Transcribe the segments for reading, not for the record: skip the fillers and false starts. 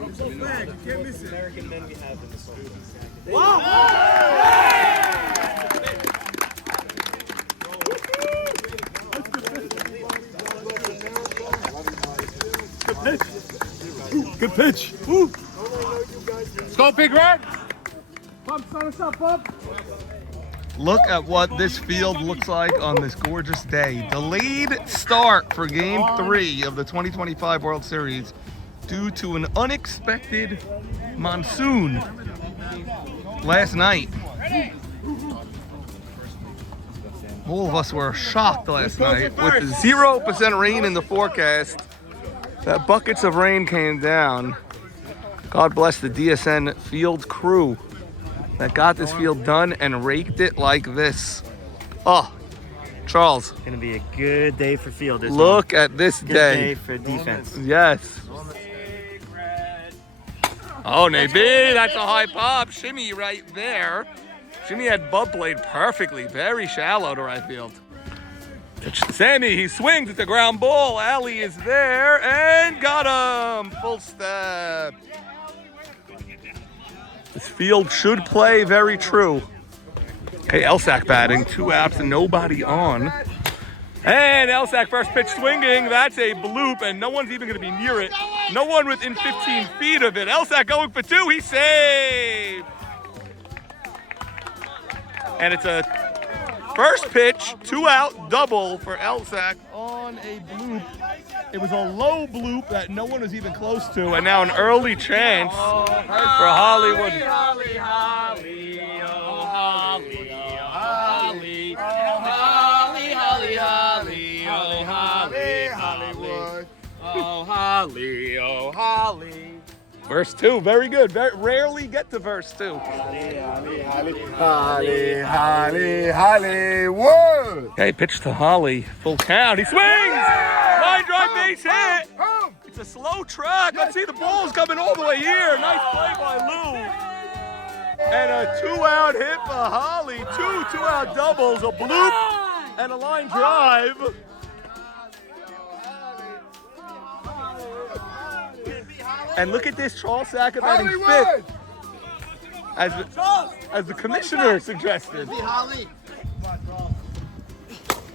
American men we have in the soul. Good pitch. Woo. Let's go, Big Red. Pump, start us up, Pump. Look at what this field looks like on this gorgeous day. Delayed start for Game 3 of the 2025 World Series due to an unexpected monsoon last night. All of us were shocked last night with 0% rain in the forecast. That buckets of rain came down. God bless the DSN field crew that got this field done and raked it like this. Oh, Charles. Gonna be a good day for fielders. Look at this Good day. day for defense. Yes. Oh, Nabi, that's a high pop. Shimmy right there. Jimmy had bub played perfectly. Very shallow to right field. Sammy, he swings at the ground ball. Allie is there and got him. Full step. This field should play very true. Hey, Elsack batting. 2 outs and nobody on. And Elsack first pitch swinging. That's a bloop, and no one's even going to be near it. No one within 15 feet of it. Elsack going for 2. He saved. And it's a first pitch, 2-out double for Elsack on a bloop. It was a low bloop that no one was even close to, and now an early chance for Hollywood. Holly, Holly, oh Holly, oh Holly, Holly, Holly, Holly, oh Holly, Hollywood, oh Holly, oh Holly. Verse 2, very good. Very rarely get to verse 2. Hollywood. Okay, pitch to Holly. Full count. He swings. Line drive, base hit. It's a slow track. Let's see, the ball's coming all the way here. Nice play by Lou. And a 2-out hit for Holly. 2 2-out doubles, a bloop, and a line drive. And look at this, Charles Sacker batting 5th, as the commissioner suggested.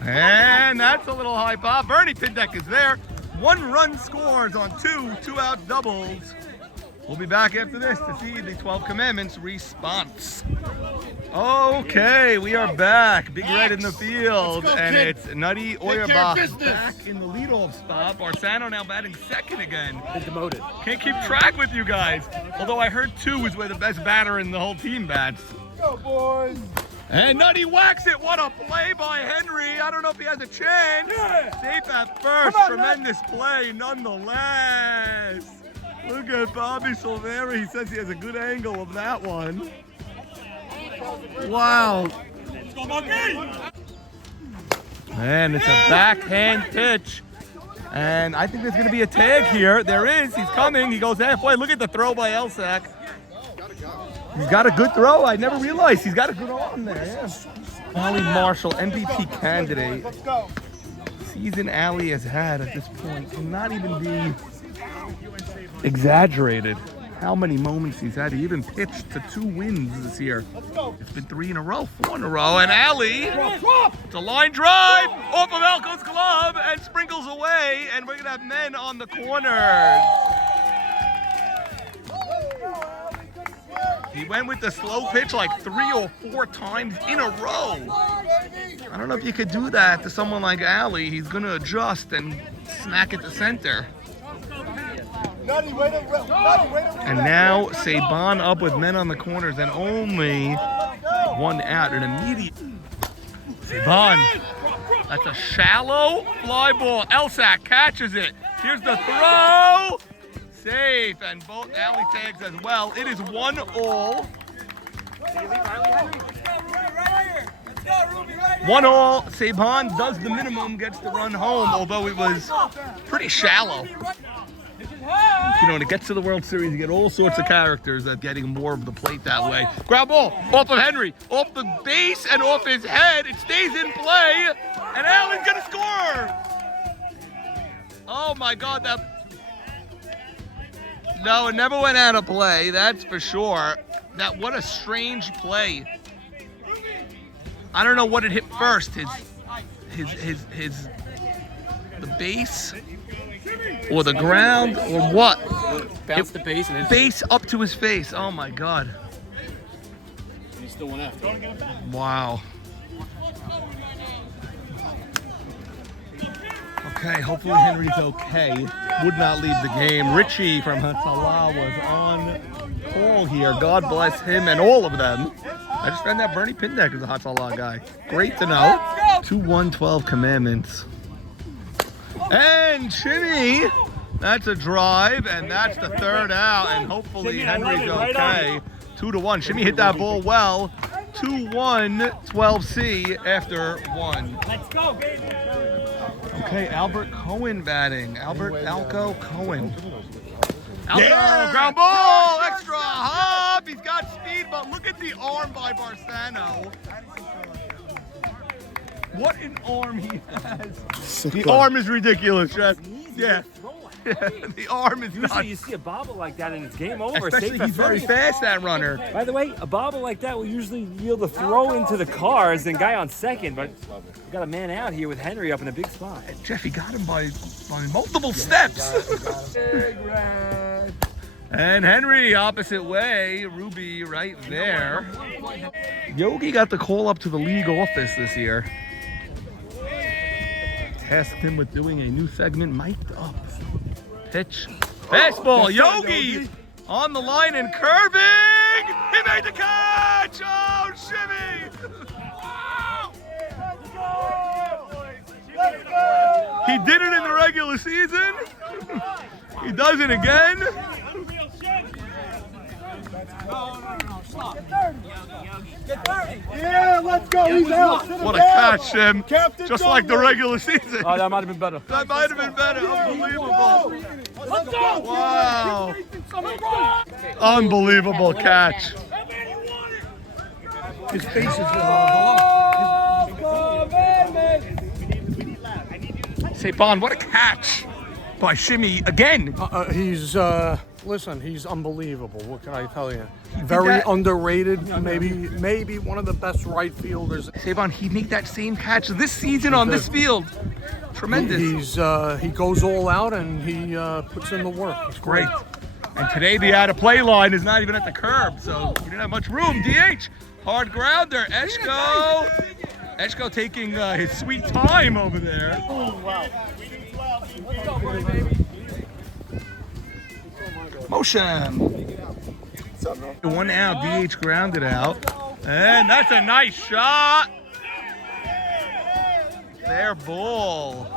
And that's a little high pop. Bernie Pindek is there. 1 run scores on 2 2-out doubles. We'll be back after this to see the 12 Commandments response. Okay, we are back. Big Red in the field, and it's Nutty Auerbach back in the leadoff spot. Barsano now batting 2nd again. Demoted. Can't keep track with you guys. Although I heard 2 is where the best batter in the whole team bats. Go, boys. And Nutty whacks it. What a play by Henry. I don't know if he has a chance. Safe at first. Tremendous play nonetheless. Look at Bobby Silvera. He says he has a good angle of that one. Wow. And it's a backhand pitch. And I think there's going to be a tag here. There is. He's coming. He goes halfway. Look at the throw by Elsack. He's got a good throw. I never realized he's got a good arm there. Yeah. Ollie Marshall, MVP candidate. Season Allie has had at this point cannot even be exaggerated. How many moments he's had. He even pitched to 2 wins this year. It's been 3 in a row, 4 in a row. And Allie, it's a line drive off of Elko's glove and sprinkles away. And we're going to have men on the corners. He went with the slow pitch like 3 or 4 times in a row. I don't know if you could do that to someone like Allie. He's going to adjust and smack it to center. And now Saban up with men on the corners and only 1 out. An immediate Saban. That's a shallow fly ball. Elsack catches it. Here's the throw. Safe, and both alley tags as well. It is 1-all. 1-all. Saban does the minimum, gets the run home, although it was pretty shallow. You know, when it gets to the World Series, you get all sorts of characters that getting more of the plate that way. Ground ball off of Henry, off the base and off his head. It stays in play, and Allen's gonna score. Oh my God, that No, it never went out of play, that's for sure. What a strange play. I don't know what it hit first, the base or the ground or what. Bounced the base and Face up to his face. Oh my God. he still went after. Wow. Okay, hopefully Henry's okay. Would not leave the game. Richie from Hatzalah was on call here. God bless him and all of them. I just found out Bernie Pindeck is a Hatzalah guy. Great to know. 2-1, 12 commandments. And Shimmy, that's a drive, and that's the third out, and hopefully Henry's okay. 2-1. Shimmy hit that ball well. 2-1, 12C after 1. Let's go, baby. Okay, Albert Cohen batting. Albert Alco Cohen. Alco, ground ball, extra hop. He's got speed, but look at the arm by Barsano. What an arm he has. The arm is ridiculous, Jeff. Yeah. The arm is nuts. Usually you see a bobble like that and it's game over. Especially he's very fast, that runner. By the way, a bobble like that will usually yield a throw into the cars and guy on second, but we got a man out here with Henry up in a big spot. Jeff, he got him by multiple steps. And Henry opposite way, Ruby right there. Yogi got the call up to the league office this year. Tasked him with doing a new segment, mic'd up. Pitch, fastball, Yogi on the line and curving. He made the catch. Oh, Shimmy! He did it in the regular season. He does it again. Yeah, let's go. He's out. What a catch, Shim. Just like the regular season. Oh, that might have been better. That might have been better. Unbelievable. Let's go! Wow. Unbelievable catch. His face is Say, Bond, what a catch by Shimmy again. Listen, he's unbelievable. What can I tell you? Very underrated. Maybe one of the best right fielders. Sabon, he made that same catch this season on this field. Tremendous. He goes all out and he puts in the work. It's Great. And today the out of play line is not even at the curb, so we didn't have much room. DH, hard grounder. Eshko taking his sweet time over there. Oh, wow. Motion. 1 out, DH grounded out. And that's a nice shot. Fair ball.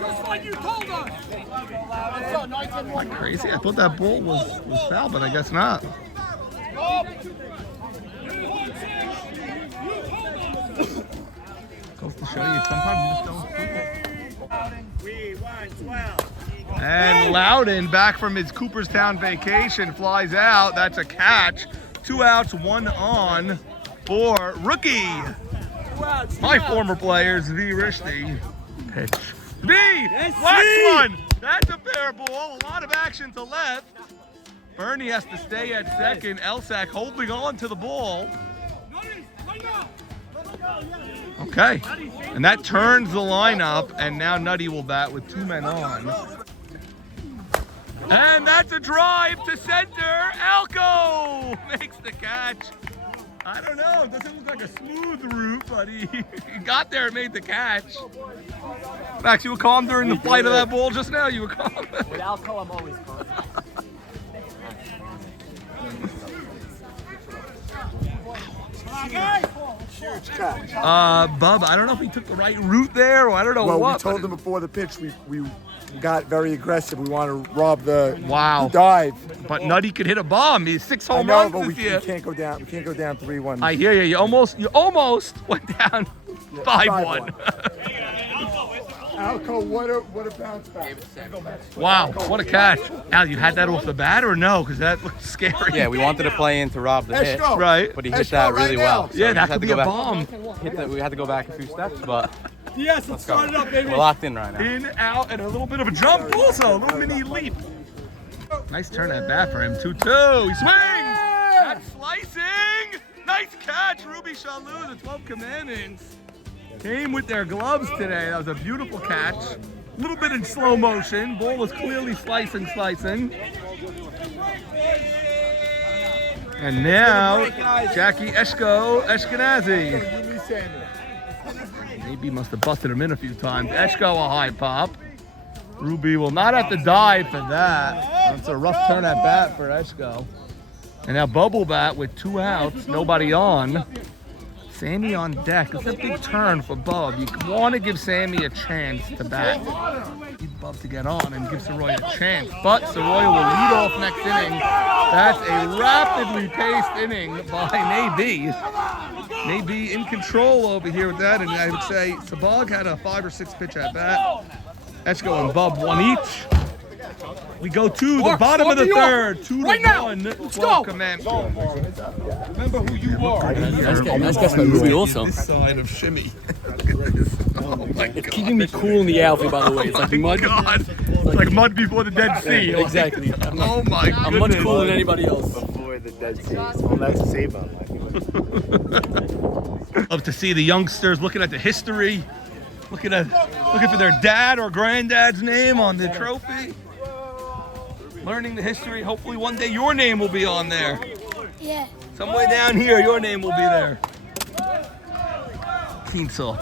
Just like you told us. Am I crazy? I thought that ball was foul, but I guess not. Goes to show you, sometimes you just don't see it. And Loudon, back from his Cooperstown vacation, flies out. That's a catch. 2 outs, 1 on for rookie. My former players, V. Rishti. Pitch. V! Last one! That's a fair ball. A lot of action to left. Bernie has to stay at second. Elsack holding on to the ball. Okay. And that turns the lineup, and now Nutty will bat with 2 men on. And that's a drive to center. Alco makes the catch. I don't know. It doesn't look like a smooth route, but he got there and made the catch. Max, you were calm during the flight of that ball just now? You were calm? With Alco, I'm always calm. huge catch. Bub, I don't know if he took the right route there, or I don't know Well, what. we told them before the pitch we got very aggressive. We want to rob the dive. But Nutty could hit a bomb. He's 6 home I know, runs but we this year. can't go down. We can't go down 3-1. I hear you. You almost went down 5-1. Alco, what a bounce back. Wow, what a catch. Al, you had that off the bat or no? Because that looks scary. Yeah, we wanted to play in to rob the hit, Go. Right. but he hit that really well. So Yeah, we that just could had be to a go bomb. we had to go back a few steps, but Yes, let's start it up, baby. We're locked in right now. In, out, and a little bit of a jump also. A little mini leap. Nice turn at bat for him. 2-2. He swings. That's slicing. Nice catch, Ruby Shalou, the 12 Commandments. Came with their gloves today. That was a beautiful catch. A little bit in slow motion. Ball was clearly slicing. And now, Jackie Eshkenazi. Maybe must have busted him in a few times. Eshko a high pop. Ruby will not have to dive for that. That's a rough turn at bat for Eshko. And now Bubble Bat with 2 outs, nobody on. Sammy on deck. It's a big turn for Bub. You want to give Sammy a chance to bat. Need Bub to get on and give Soroy a chance. But Soroy will lead off next inning. That's a rapidly paced inning by Nabi. Nabi in control over here with that. And I would say Sabag had a 5 or 6 pitch at bat. Eshko and Bub 1 each. We go to the bottom of the third, 2-1. Let's go. Remember who you are. Nice catch by Ruby also. This side of shimmy. Look at this. Oh my God. It's keeping me cool in the outfit, by the way. It's like mud. God. It's like mud before the Dead Sea. Yeah, exactly. Oh my goodness. I'm much cooler than anybody else. Before the Dead Sea. Well, that's a save on Love to see the youngsters looking at the history, looking for their dad or granddad's name on the trophy. Learning the history. Hopefully one day your name will be on there. Yeah. Somewhere down here, your name will be there. Kinsel.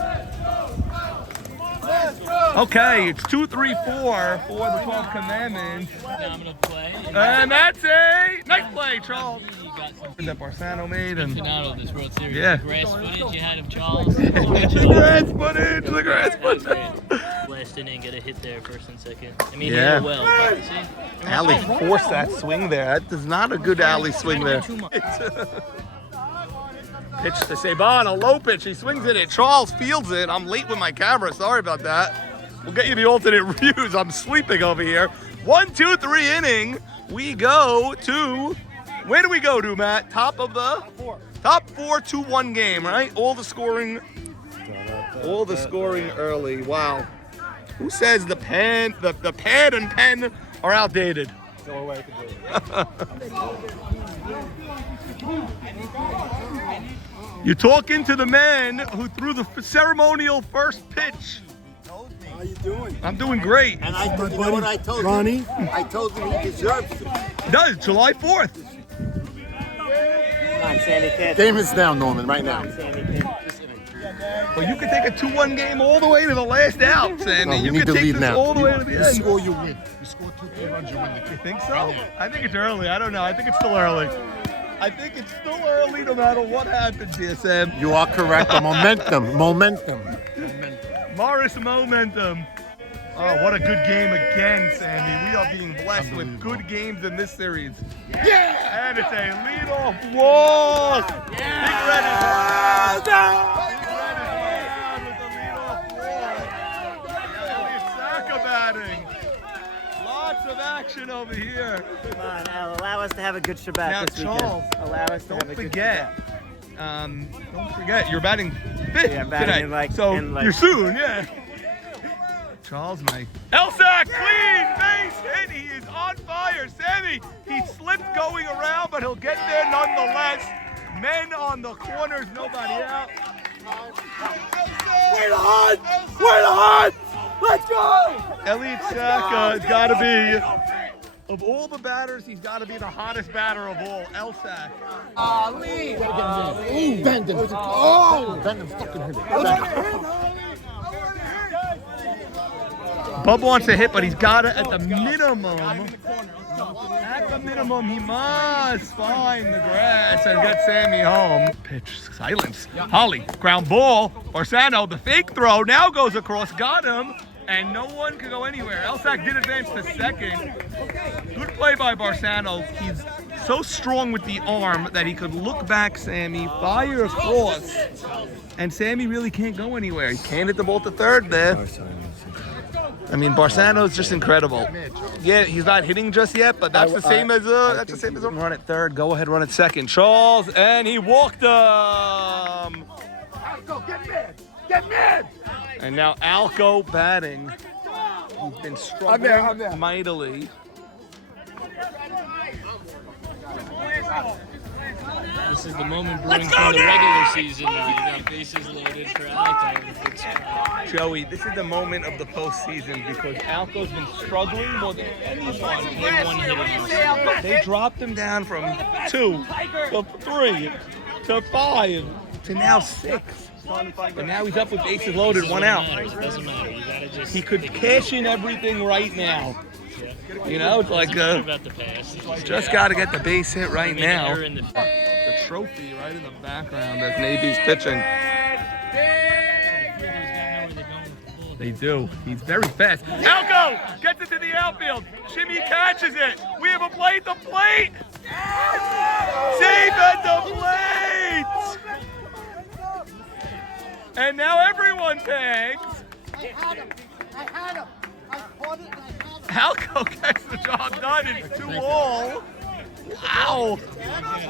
Okay, it's 2-3-4 for the 12 Commandments. Phenomenal play. And that's a nice play, Charles. That Barsano made. And Aficionado of this World Series. Yeah. The grass footage you had of Charles. the grass footage. Last inning, get a hit there, first and second. I mean, Yeah. he hit well, but see? Alley forced that swing there. That is not a good alley swing there. Pitch to Saban, a low pitch. He swings it. Charles fields it. I'm late with my camera. Sorry about that. We'll get you the alternate views. I'm sleeping over here. 1, 2, 3 inning. We go to, where do we go to, Matt? Top 4, 2-1 game, right? All the scoring early. Wow. Who says the pad and pen are outdated? You're talking to the man who threw the ceremonial first pitch. How you doing? I'm doing great. And I told you know what I told Ronnie? you? I told him he deserves it. No, it's July 4th. Come on, Sammy, can't. Game is down, Norman, right now. Sammy, can't. Well, you can take a 2-1 game all the way to the last out, Sandy. No, we you need can to take lead this now. all the way to the You end. score, you win. You score 2-3 runs, you win the game. You think so? I think it's early. I don't know. I think it's still early. I think it's still early no matter what happens here, Sam. You are correct. The momentum. Morris momentum. Oh, what a good game again, Sandy. We are being blessed with good games in this series. Yeah! And it's a leadoff walk. Yeah! Big Red is loud. Big Red is loud with the leadoff walk. Elliot Saka batting. Lots of action over here. Come on, Al, allow us to have a good Shabbat Now, this Charles, weekend. Allow us to have Don't a good forget. Shabbat. Don't forget, you're batting 5th Yeah, I'm batting today. in like- so in like- you're soon, yeah. Charles, Mike. Elsack, clean base hit. He is on fire. Sammy, he slipped going around, but he'll get there nonetheless. Men on the corners, nobody out. Way to hunt! Way to hunt! Let's go! Elliot Saka has got to be, of all the batters, he's got to be the hottest batter of all. Elsack. Ali! Ooh, Bendon. Oh! Bendon fucking hit it. Bub wants to hit, but he's got to, at the minimum, he must find the grass and get Sammy home. Pitch, silence. Holly, ground ball. Barsano, the fake throw, now goes across, got him, and no one could go anywhere. Elsack did advance to second. Good play by Barsano. He's so strong with the arm that he could look back, Sammy, fire across, and Sammy really can't go anywhere. He can't hit the ball to third there. I mean, Barsano's just incredible. Yeah, he's not hitting just yet, but that's the same as a run at third. Go ahead, run at second. Charles, and he walked him. Go, get mad! Get mad! And now Alco batting. He's been struggling mightily. This is the moment brewing from the regular season. You got bases loaded for Alco. Joey, this is the moment of the postseason because Alco's been struggling more than anyone. They dropped him down from 2 to 3 to 5 to now 6. And now he's up with bases loaded, 1 out. Doesn't matter. You gotta just. He could cash in everything right now. You know, it's like about the pass. just got to get the base hit right now. Error in the- The trophy right in the background as Navy's pitching. They do. He's very fast. Alco gets it to the outfield. Shimmy catches it. We have a play at the plate. Safe at the plate. And now everyone tags. I had him. I caught it and I had him. Alco gets the job done. It's 2-all. Wow.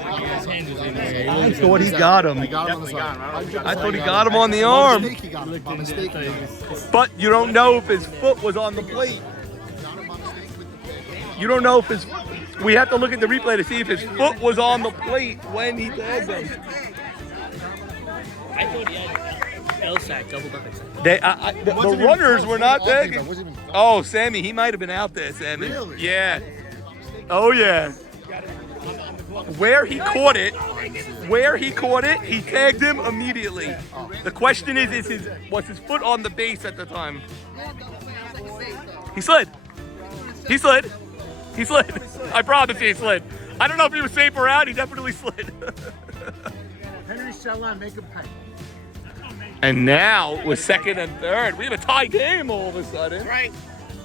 I thought he got him. I got him on the side. I thought he got him on the arm. He got him. By mistake. But you don't know if his foot was on the plate. You don't know if his... We have to look at the replay to see if his foot was on the plate when he tagged him. I thought he had L-sack, doubled up. The runners were not tagging. Oh, Sammy, he might have been out there, Sammy. Really? Yeah. Oh, yeah. Where he caught it, he tagged him immediately. The question is was his foot on the base at the time? He slid. He slid. He slid. I promise you he slid. I don't know if he was safe or out. He definitely slid. Henry Shellan, make him pay. And now with second and third, we have a tie game all of a sudden. Right.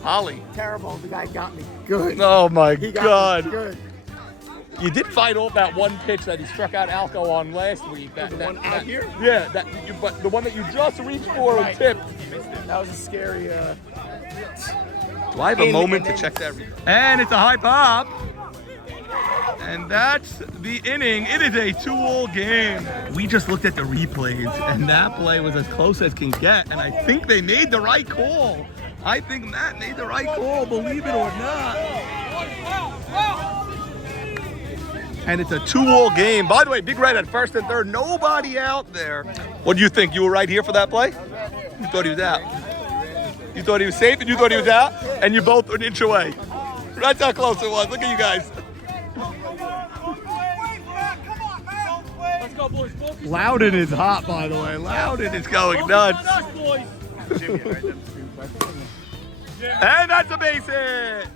Holly. Terrible. The guy got me. Good. Oh my He got God. me. Good. You did fight off that one pitch that he struck out Alco on last week. That one out here? Yeah, but the one that you just reached for and tipped. That was a scary. Do I have a moment to check that? And it's a high pop. And that's the inning. It is a 2-all game. We just looked at the replays, and that play was as close as can get. And I think they made the right call. I think Matt made the right call, believe it or not. And it's a 2-all game. By the way, Big Red at first and third, nobody out there. What do you think? You were right here for that play? You thought he was out. You thought he was safe and you thought he was out, and you both were an inch away. That's how close it was. Look at you guys. Loudon is hot, by the way. Loudon is going nuts. And that's a base hit.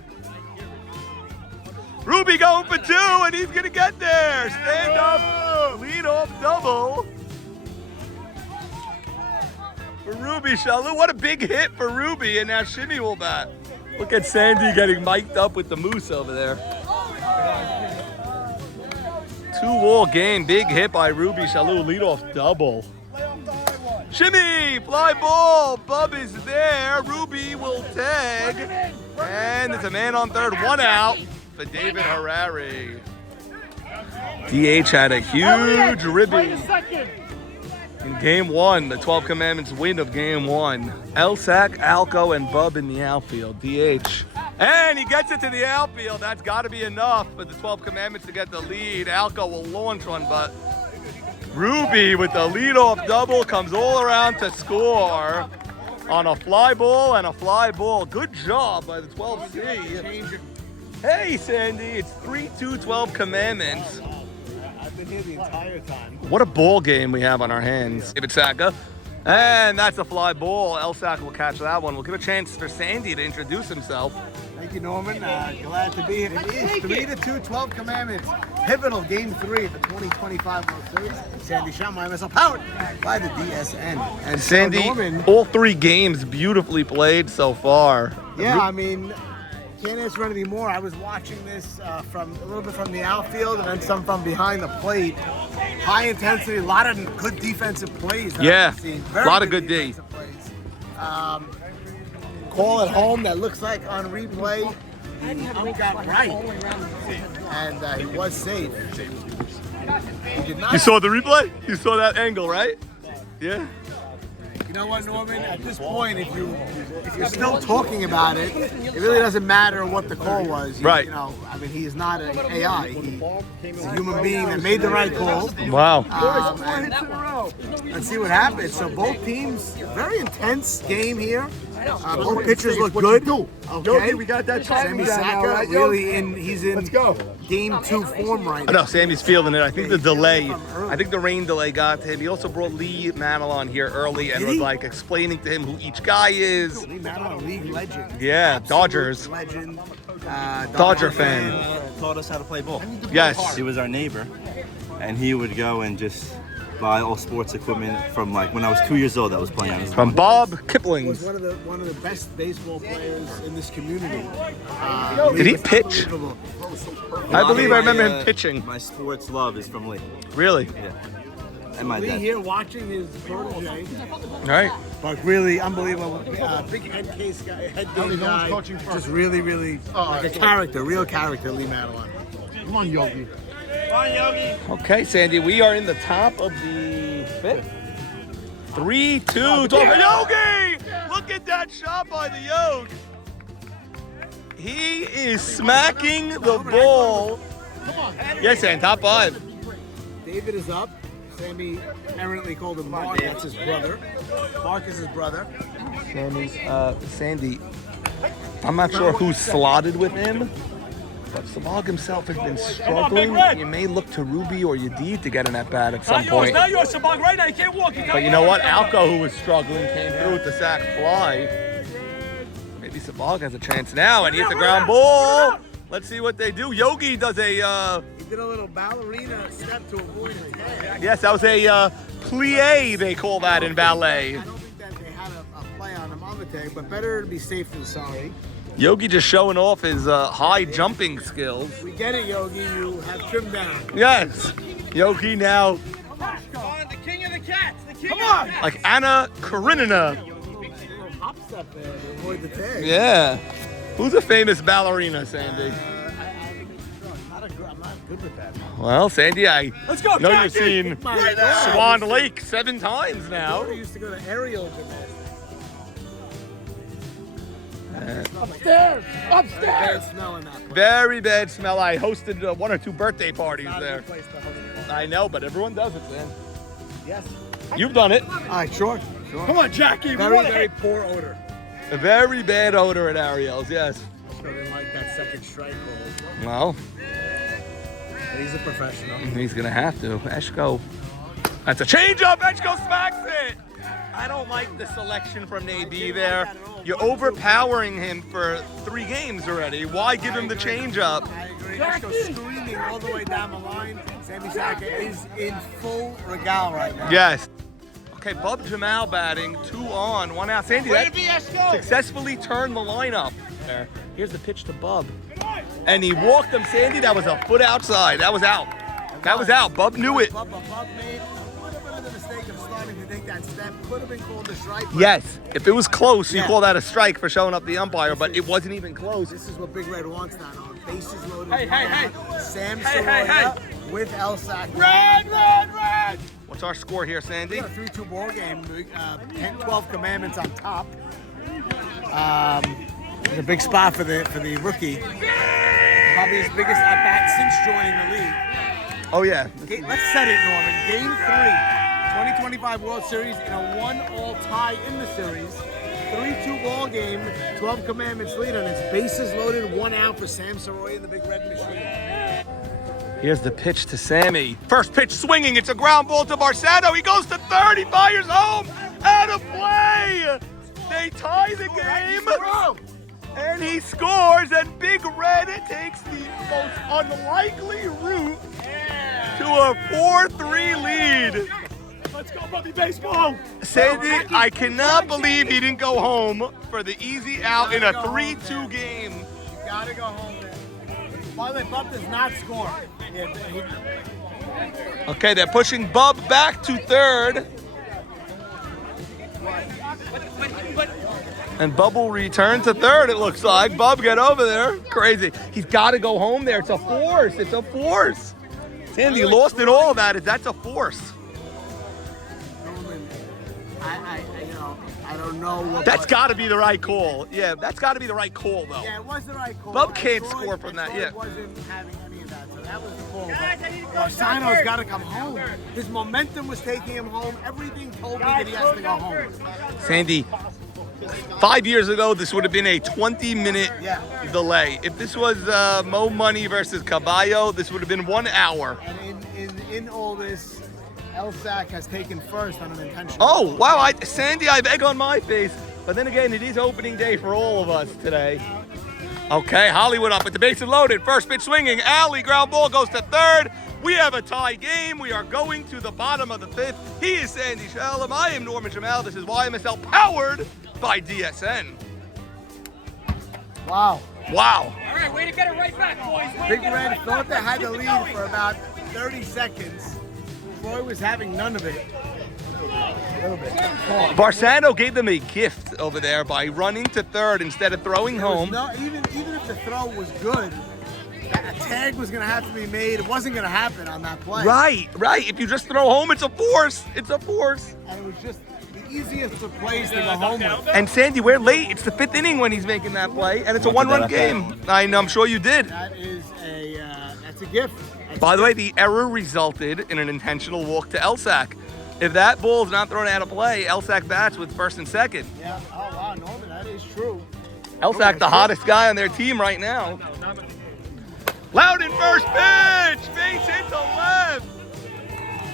Ruby going for 2, and he's going to get there. Stand up, lead off double for Ruby Shalou. What a big hit for Ruby, and now Shimmy will bat. Look at Sandy getting mic'd up with the moose over there. 2-all game, big hit by Ruby Shalou, leadoff double. Shimmy, fly ball, Bub is there, Ruby will tag, and it's a man on third, 1 out for David Harari. DH had a huge ribby in game 1, the 12 Commandments win of game 1. Elsack, Alco, and Bub in the outfield, DH. And he gets it to the outfield. That's got to be enough for the 12 Commandments to get the lead. Alco will launch one, but Ruby with the leadoff double comes all around to score on a fly ball and a fly ball. Good job by the 12C. Hey, Sandy, it's 3-2 12 Commandments. I've been here the entire time. What a ball game we have on our hands. David Saka. And that's a fly ball. Elsack will catch that one. We'll give a chance for Sandy to introduce himself. Thank you, Norman. Glad to be here. It is 3-2 12 Commandments. Pivotal Game 3 of the 2025 World Series. Sandy Shamai, myself, powered by the DSN. And Sandy, Norman, all 3 games beautifully played so far. yeah, I mean, can't ask for anything more. I was watching this from a little bit from the outfield and then some from behind the plate. High intensity, a lot of good defensive plays. Yeah, a lot of good D. Plays. Call at home that looks like on replay. He got right. And he was safe. He did not. You saw the replay? You saw that angle, right? Yeah. You know what, Norman? At this point, if you're still talking about it, it really doesn't matter what the call was. Right. You know, I mean, he is not an AI. He's a human being that made the right call. Wow. Let's see what happens. So both teams, very intense game here. Both pitchers look good. Okay, we got that Sammy Saka really he's in game 2 form right now. No, Sammy's fielding it. I think the delay, I think the rain delay got to him. He also brought Lee Mantle on here early and was like explaining to him who each guy is. Lee Mantle, league legend. Yeah, Absolute Dodgers. Legend. Dodger fan. Taught us how to play ball. Yes. He was our neighbor, and he would go and just buy all sports equipment from like when I was 2 years old. I was playing on his From Bob Was Kipling's. one of the best baseball players in this community. Did he pitch? Unbelievable. I believe I remember him pitching. My sports love is from Lee. Really? Yeah. And my Lee dad. here watching his protege, Right. but really unbelievable. Big head case guy, head game guy. Just really, really like a character, real character, Lee Madeline. Come on, Yogi. Okay, Sandy, we are in the top of the 5th. 3-2. Yogi! Look at that shot by the Yogi. He is smacking the ball. Yes, and top 5. David is up. Sammy errantly called him Mark. That's his brother. Mark is his brother. Sandy, I'm not sure who's slotted with him, but Sabag himself has been struggling. You may look to Ruby or Yadid to get an at-bat at some point. Now yours, Sabag, right now. You can't walk. But you know what? Alco, who was struggling, came through with the sac fly. Maybe Sabag has a chance now, and he hits a ground ball. Let's see what they do. Yogi does a... He did a little ballerina step to avoid a tag. yes, that was a plie, they call that in ballet. I don't think that they had a play on him on the tag, but better to be safe than sorry. Yogi just showing off his high jumping skills. We get it, Yogi. You have trimmed down. Yes, Yogi now The king of the cats. The king Come on! like Anna Karenina. Hop step there to avoid the tag. Yeah. Who's a famous ballerina, Sandy? I'm not good with that. Well, Sandy, I Let's go, know Jackie! you've seen My God. Swan Lake 7 times now. I used to go to aerial gymnastics. Upstairs! Upstairs! Bad smell in that place. Very bad smell. I hosted 1 or 2 birthday parties Not a there. good place to host. I know, but everyone does it, man. Yes. You've done it. All right, sure. Come on, Jackie. Very, very poor odor. A very bad odor at Ariel's, yes. I didn't like that second strike call. Well, But he's a professional. he's going to have to. Eshko. That's a changeup. Eshko smacks it. I don't like the selection from AB there. You're overpowering him for 3 games already. Why give him the changeup? I agree. Let's go screaming all the way down the line. Sammy Saka is in full regale right now. Yes. Okay, Bub Jamal batting, 2 on, 1 out. Sandy, that successfully turned the lineup. There. Here's the pitch to Bub. And he walked him, Sandy. That was a foot outside. That was out. That was out. Bub knew it. Bub made a little bit of the mistake of starting to think that step could have been called a strike. but Yes. If it was close, you Yeah. call that a strike for showing up the umpire, but it wasn't even close. This is what Big Red wants now. On bases loaded. Hey, hey, hey. Sam Hey, hey, Soroya with El Sac. Red! What's our score here, Sandy? We got a 3-2 ball game. 10-12 commandments on top. It's a big spot for the rookie. Probably his biggest at bat since joining the league. Oh, yeah. Let's set it, Norman. Game 3, 2025 World Series in a 1-all tie in the series. 3-2 ball game, 12 commandments lead, and it's bases loaded, 1 out for Sam Soroya and the Big Red Machine. Here's the pitch to Sammy. First pitch swinging. It's a ground ball to Barsano. He goes to third. He fires home. Out of play. They tie the game. And he scores. And Big Red takes the most unlikely route to a 4-3 lead. Let's go, Bubby Baseball! Sandy, I cannot believe he didn't go home for the easy out in a 3-2 game. You gotta go home there. By the way, Bub does not score. Okay, they're pushing Bub back to third. And Bub will return to third, it looks like. Bub, get over there. Crazy. He's got to go home there. It's a force. It's a force. Sandy lost it all about it. That's a force. I or no. That's got to be the right call. Yeah, that's got to be the right call, though. Yeah, it was the right call. Bub can't score from that, yeah. Wasn't having any of that, so that was the call. Barsano's got to come home. His momentum was taking him home. Everything told me that he has to go home. Sandy, 5 years ago, this would have been a 20-minute delay. If this was Mo Money versus Caballo, this would have been 1 hour. And in all this, Elsack has taken first on an intentional. Oh, wow, Sandy, I have egg on my face. But then again, it is opening day for all of us today. Okay, Hollywood up with the bases loaded. First pitch swinging. Alley, ground ball goes to third. We have a tie game. We are going to the bottom of the fifth. He is Sandy Shalom. I am Norman Jamal. This is YMSL powered by DSN. Wow. Wow. All right, way to get it right back, boys. Big Red thought they had the lead for about 30 seconds. Troy was having none of it. A little bit. Barsano gave them a gift over there by running to third instead of throwing home. No, even if the throw was good, a tag was going to have to be made. It wasn't going to happen on that play. Right. If you just throw home, it's a force. It's a force. And it was just the easiest of plays to go home with. And Sandy, we're late. It's the 5th inning when he's making that play, and it's a 1-run game. I'm sure you did. That is that's a gift. By the way, the error resulted in an intentional walk to Elsack. If that ball is not thrown out of play, Elsack bats with first and second. Yeah. Oh wow, Norman, that is true. Elsack, the hottest guy on their team right now. Loudon first pitch, base hit to left.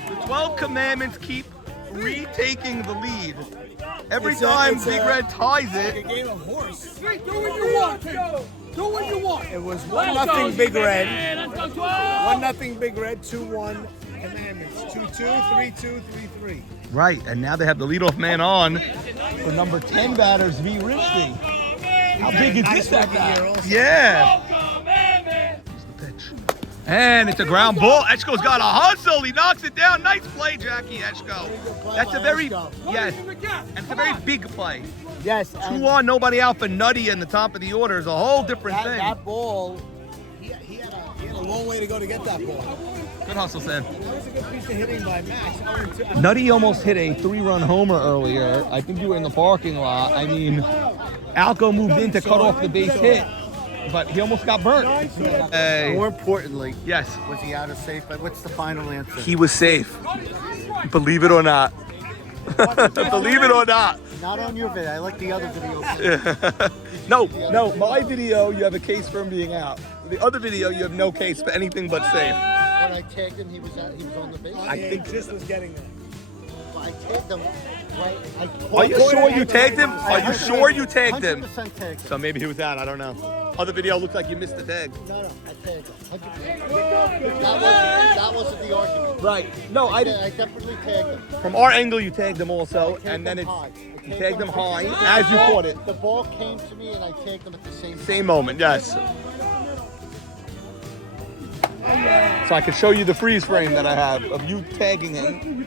The 12 Commandments keep retaking the lead. Every time Big Red ties Like it. a game of horse. Do what you want, King. Do what you want. It was 1-0 Big Red. 1-0 Big Red. 2-1 Commandments. 2-2, 3-2, 3-3. Right, and now they have the leadoff man on for number 10 batters, V. Risty. How big is this that guy? Yeah. Here's the pitch. And it's a ground ball. Eshko's got a hustle. He knocks it down. Nice play, Jackie Eshko. That's a very, yes, and it's a very big play. Yes. 2 on, nobody out for Nutty in the top of the order is a whole different thing. That ball, he had a long way to go to get that ball. Good hustle, Sam. That was a good piece of hitting by Max. Nutty almost hit a 3-run homer earlier. I think you were in the parking lot. I mean, Alco moved in to cut off the base hit, but he almost got burnt. More importantly, Yes, was he out of safe? What's the final answer? he was safe. Believe it or not. Believe it or not. Not on your video. I like the other videos. No, my video, you have a case for him being out. The other video, you have no case for anything but safe. When I tagged him, he was on the base. I think. Just was getting there. I tagged him. Right. Are you sure you tagged him? Are you sure you tagged him? 100% tagged him. So maybe he was out. I don't know. Other video looks like you missed the tag. No, I tagged him. 100%. That wasn't the argument. Right. No, I didn't. I definitely tagged him. From our angle, you tagged him also, Tagged and then him it's high. you tagged him high as you caught it. The ball came to me and I tagged him at the same time. Same moment, yes. So I can show you the freeze frame that I have of you tagging him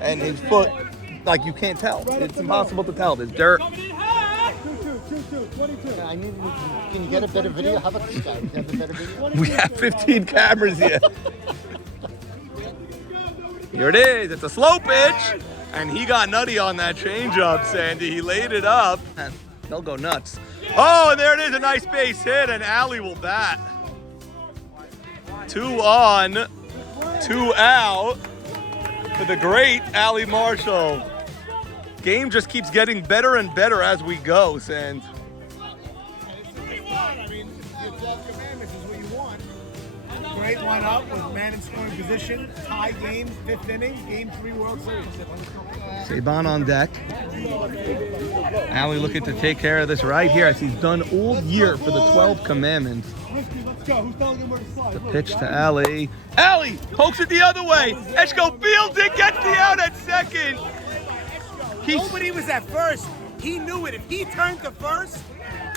and his foot. Like you can't tell. It's impossible to tell. There's dirt. I need. Can you get a better video? How about this guy? You have a better video? We have 15 cameras here. Here it is. It's a slow pitch. And he got nutty on that changeup, Sandy. He laid it up. And they'll go nuts. Oh, and there it is. A nice base hit. And Allie will bat. 2 on, 2 out for the great Allie Marshall. Game just keeps getting better and better as we go, Sands. I mean, your 12 Commandments is what you want. Great one up with man in scoring position. Tie game, 5th inning, Game 3 World Series. Saban on deck. Allie looking to take care of this right here as he's done all year for the 12 Commandments. The pitch to Allie. Allie pokes it the other way. Eshko fields it, gets the out at second. Nobody was at first. He knew it. If he turned to first,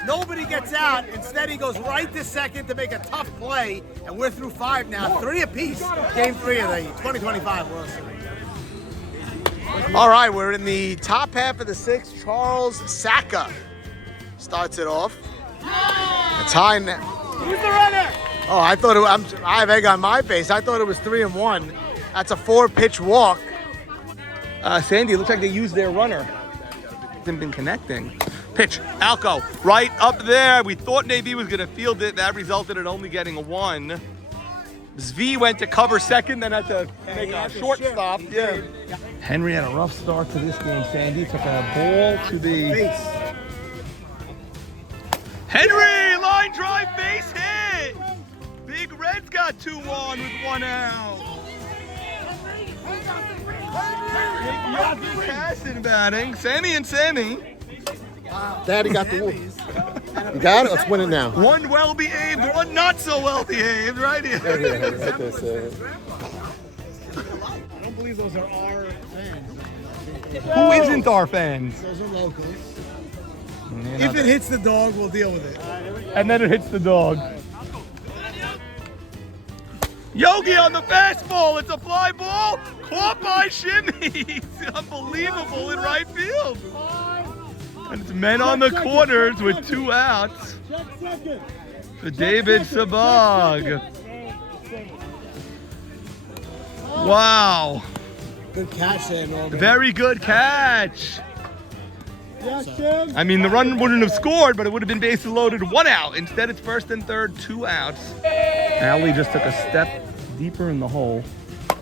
nobody gets out. Instead, he goes right to second to make a tough play. And we're through 5 now. 3 apiece. Game 3 of the 2025 World Series. All right, we're in the top half of the 6th. Charles Saka starts it off. A tie now. Who's the runner? Oh, I thought I have egg on my face. I thought it was 3-1. That's a 4-pitch walk. Sandy, it looks like they used their runner. hasn't been connecting. Pitch, Alco, right up there. We thought Navy was gonna field it. That resulted in only getting a 1. Zvi went to cover second, then had to make a short stop. Yeah. Henry had a rough start to this game, Sandy. Took a ball to the... Henry, line drive base hit! Big Red's got 2 on with 1 out. Casson batting. Sammy and Sammy. Daddy got the whoop. You got it? Let's win it now. One well-behaved, one not so well-behaved, right here. Right there, I don't believe those are our fans. Who isn't our fans? Those are locals. If it hits the dog, we'll deal with it. And then it hits the dog. Yogi on the fastball. It's a fly ball. Caught by Shimmy. Unbelievable in right field. And it's men on the corners with 2 outs. For David Sabag. Wow. Good catch there, Norman. Very good catch. I mean, the run wouldn't have scored, but it would have been bases loaded, 1 out. Instead, it's first and third, 2 outs. Allie just took a step deeper in the hole.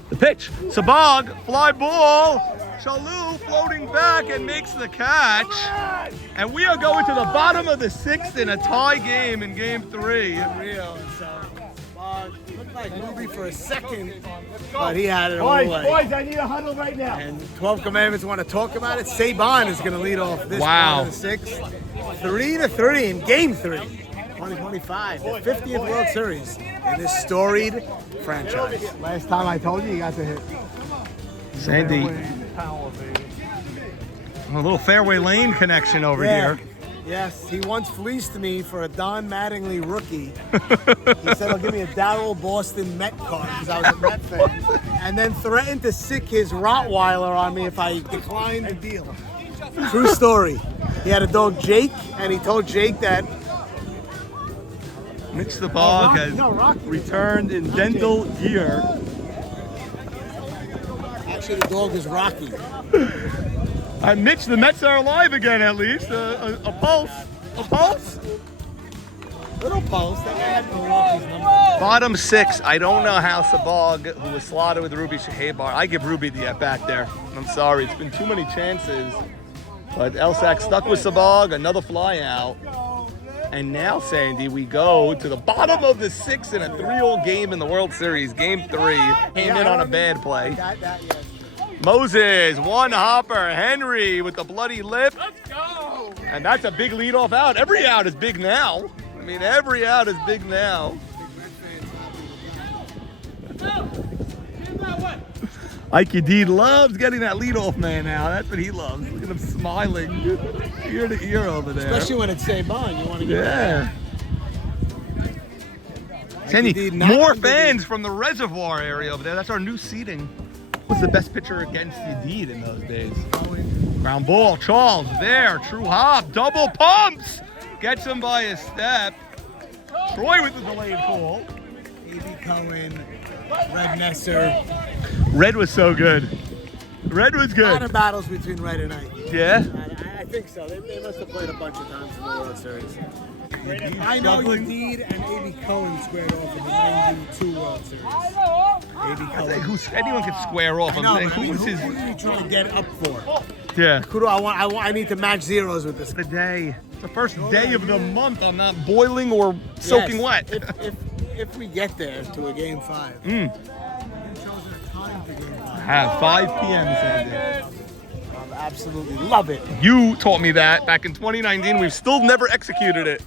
The pitch, Sabag, fly ball. Shalou floating back and makes the catch. And we are going to the bottom of the 6th in a tie game in game 3. Real. So, looked like Ruby for a second, but he had it all the way. Boys, I need a huddle right now. And 12 Commandments want to talk about it. Saban is going to lead off this part of the 6th. 3-3 in game 3. 2025, the 50th World Series in this storied franchise. Last time I told you got to hit. Sandy. A little fairway lane connection over here. Yes, he once fleeced me for a Don Mattingly rookie. He said he'll give me a Darryl Boston Met card because I was a Met fan. And then threatened to sick his Rottweiler on me if I declined the deal. True story. He had a dog, Jake, and he told Jake that Mitch the Bog has returned in dental gear. Actually, the dog is Rocky. Mitch, the Mets are alive again at least. A pulse. A pulse? Little pulse. That guy had Milwaukee's number. Bottom 6. I don't know how Sabag, who was slotted with Ruby Shahebar. I give Ruby the at-bat there. I'm sorry. It's been too many chances. But Elsack stuck with Sabag. Another fly out. And now, Sandy, we go to the bottom of the 6th in a 3-all game in the World Series. Game 3. Came in on a bad play. Moses, 1 hopper. Henry with the bloody lip. Let's go! And that's a big leadoff out. Every out is big now. I mean, every out is big now. Ike Deed loves getting that leadoff man now. That's what he loves. Look at him smiling ear to ear over there. Especially when it's Saban, you want to get Sandy, more fans from the reservoir area over there. That's our new seating. What's the best pitcher against Deed in those days? Ground ball, Charles there. True hop, double pumps. Gets him by a step. Troy with the delayed call. A.B. Cohen, Red Nesser. Red was so good. Red was good. A lot of battles between Red and Ike. Yeah? I think so. They must have played a bunch of times in the World Series. I know Deed and A.B. Cohen squared off in the '92 World Series. A.B. Cohen. Anyone can square off. Who are you trying to get up for? Yeah. Who do I want? I need to match zeros with this. The day. It's the first day of the month. I'm not boiling or soaking wet. If we get there to a game 5. Have 5 p.m. Sandy. Absolutely love it. You taught me that back in 2019. We've still never executed it.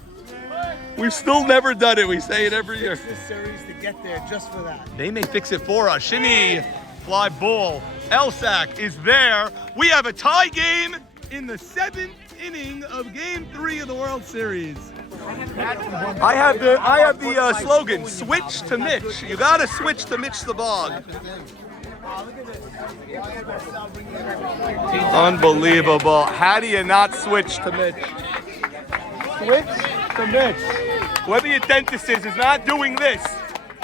We've still never done it. We say it every year. This series to get there just for that. They may fix it for us. Shimmy, fly ball. Elsack is there. We have a tie game in the 7th inning of Game 3 of the World Series. I have the slogan: switch to Mitch. You gotta switch to Mitch the Bog. Unbelievable. How do you not switch to Mitch? Switch to Mitch. Whoever your dentist is not doing this.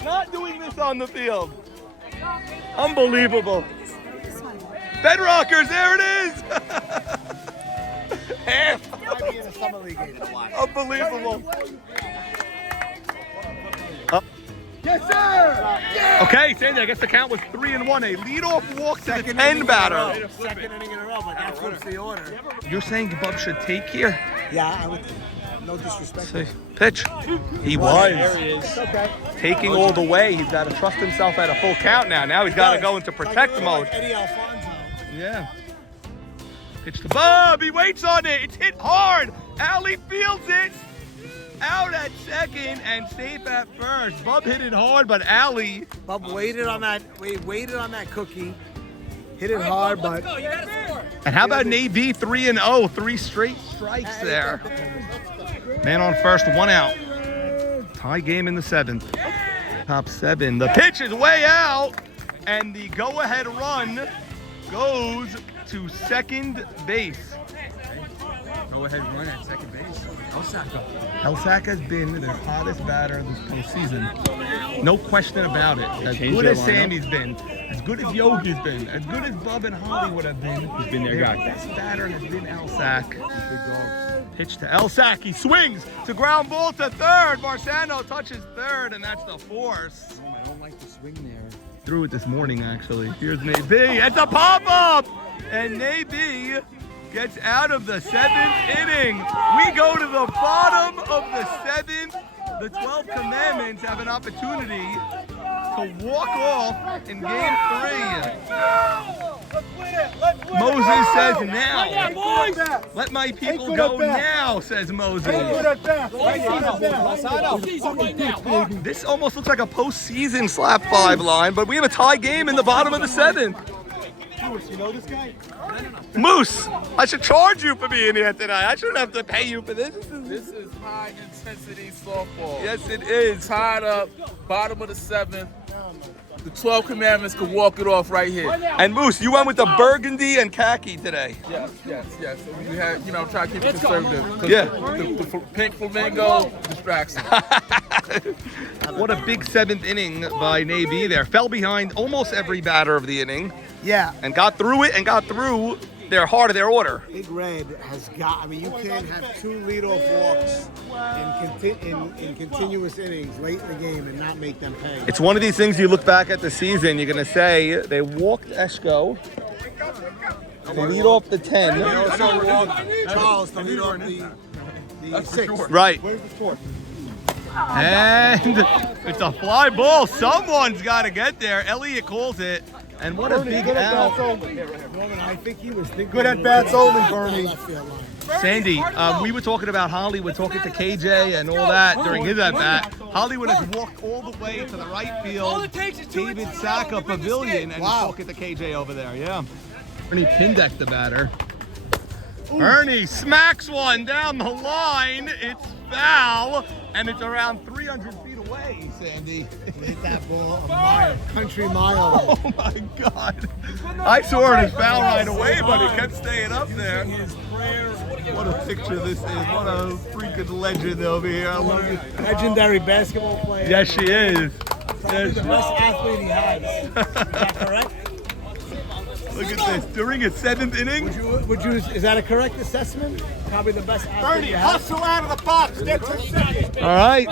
Not doing this on the field. Unbelievable. Bedrockers, there it is. half. Might be in a summer league game to watch. Unbelievable. Yes, sir! Yeah! Okay, Sandy, I guess the count was 3-1. A leadoff walk to the 10 batter. Second inning in a row, but that's what's the order. You're saying Bub should take here? Yeah, I would. No disrespect. See, pitch. He was taking all the way. He's got to trust himself at a full count now. Now he's got to go into protect mode. Eddie Alfonso. Yeah. Pitch to Bub. He waits on it. It's hit hard. Allie fields it. Out at second and safe at first. Bub hit it hard, but Allie. Bub waited on that. Waited on that cookie. Hit it hard, but. And how about Navy 3-0? 3 straight strikes there. Man on first, 1 out. Tie game in the 7th. Top 7. The pitch is way out, and the go-ahead run goes to second base. Go-ahead run at second base. Helsack has been their hottest batter this postseason. No question about it. As good as Sammy's been, as good as Yogi's been, as good as Bub and Holly would have been, He's been their guy. best batter has been Helsack. Pitch to Helsack. He swings to ground ball to third. Marciano touches third, and that's the force. I don't like the swing there. Threw it this morning, actually. Here's Navy. It's a pop-up! And Navy gets out of the 7th inning. We go to the bottom of the 7th. The 12 Commandments have an opportunity to walk off in game 3. Moses says now. Let my people go now, says Moses. This almost looks like a postseason slap 5 line, but we have a tie game in the bottom of the 7th. You know this guy? Moose, I should charge you for being here tonight. I shouldn't have to pay you for this. This is high intensity softball. Yes, it is. Tied up, bottom of the 7th. The 12 Commandments could walk it off right here. And Moose, you went with the burgundy and khaki today. Yes. So we had, try to keep it conservative. Yeah. The pink flamingo distracts him. What a big 7th inning by Navy there. Fell behind almost every batter of the inning. Yeah. And got through it and got through their heart of their order. Big Red has got. I mean, you can't have 2 leadoff walks in continuous innings late in the game and not make them pay. It's one of these things you look back at the season, you're going to say they walked Eshko. They lead off the 10. They also walked Charles to lead off the 6. Right. Where's the 4th? And it's a fly ball. Someone's got to get there. Elliott calls it. And what a big out. Norman, I think he was thinking. Good at bats only, Bernie. Sandy, we were talking about Hollywood talking to KJ and all that during his at-bat. Hollywood has walked all the way to the right field, David Sacca Pavilion, and he's talking to KJ over there, yeah. Ernie Pindeck, the batter. Ernie smacks one down the line. It's foul, and it's around 300 feet away, Sandy. Hit that ball a mile, country mile. Oh my God. I saw it as foul right away, but it kept staying up there. What a picture this is. What a freaking legend over here. I love it. Legendary basketball player. Yes, she is. Probably the best athlete he has. Is that correct? Look at this. During his 7th inning. Is that a correct assessment? Probably the best athlete you have. Hustle out of the box. Get to second. All right.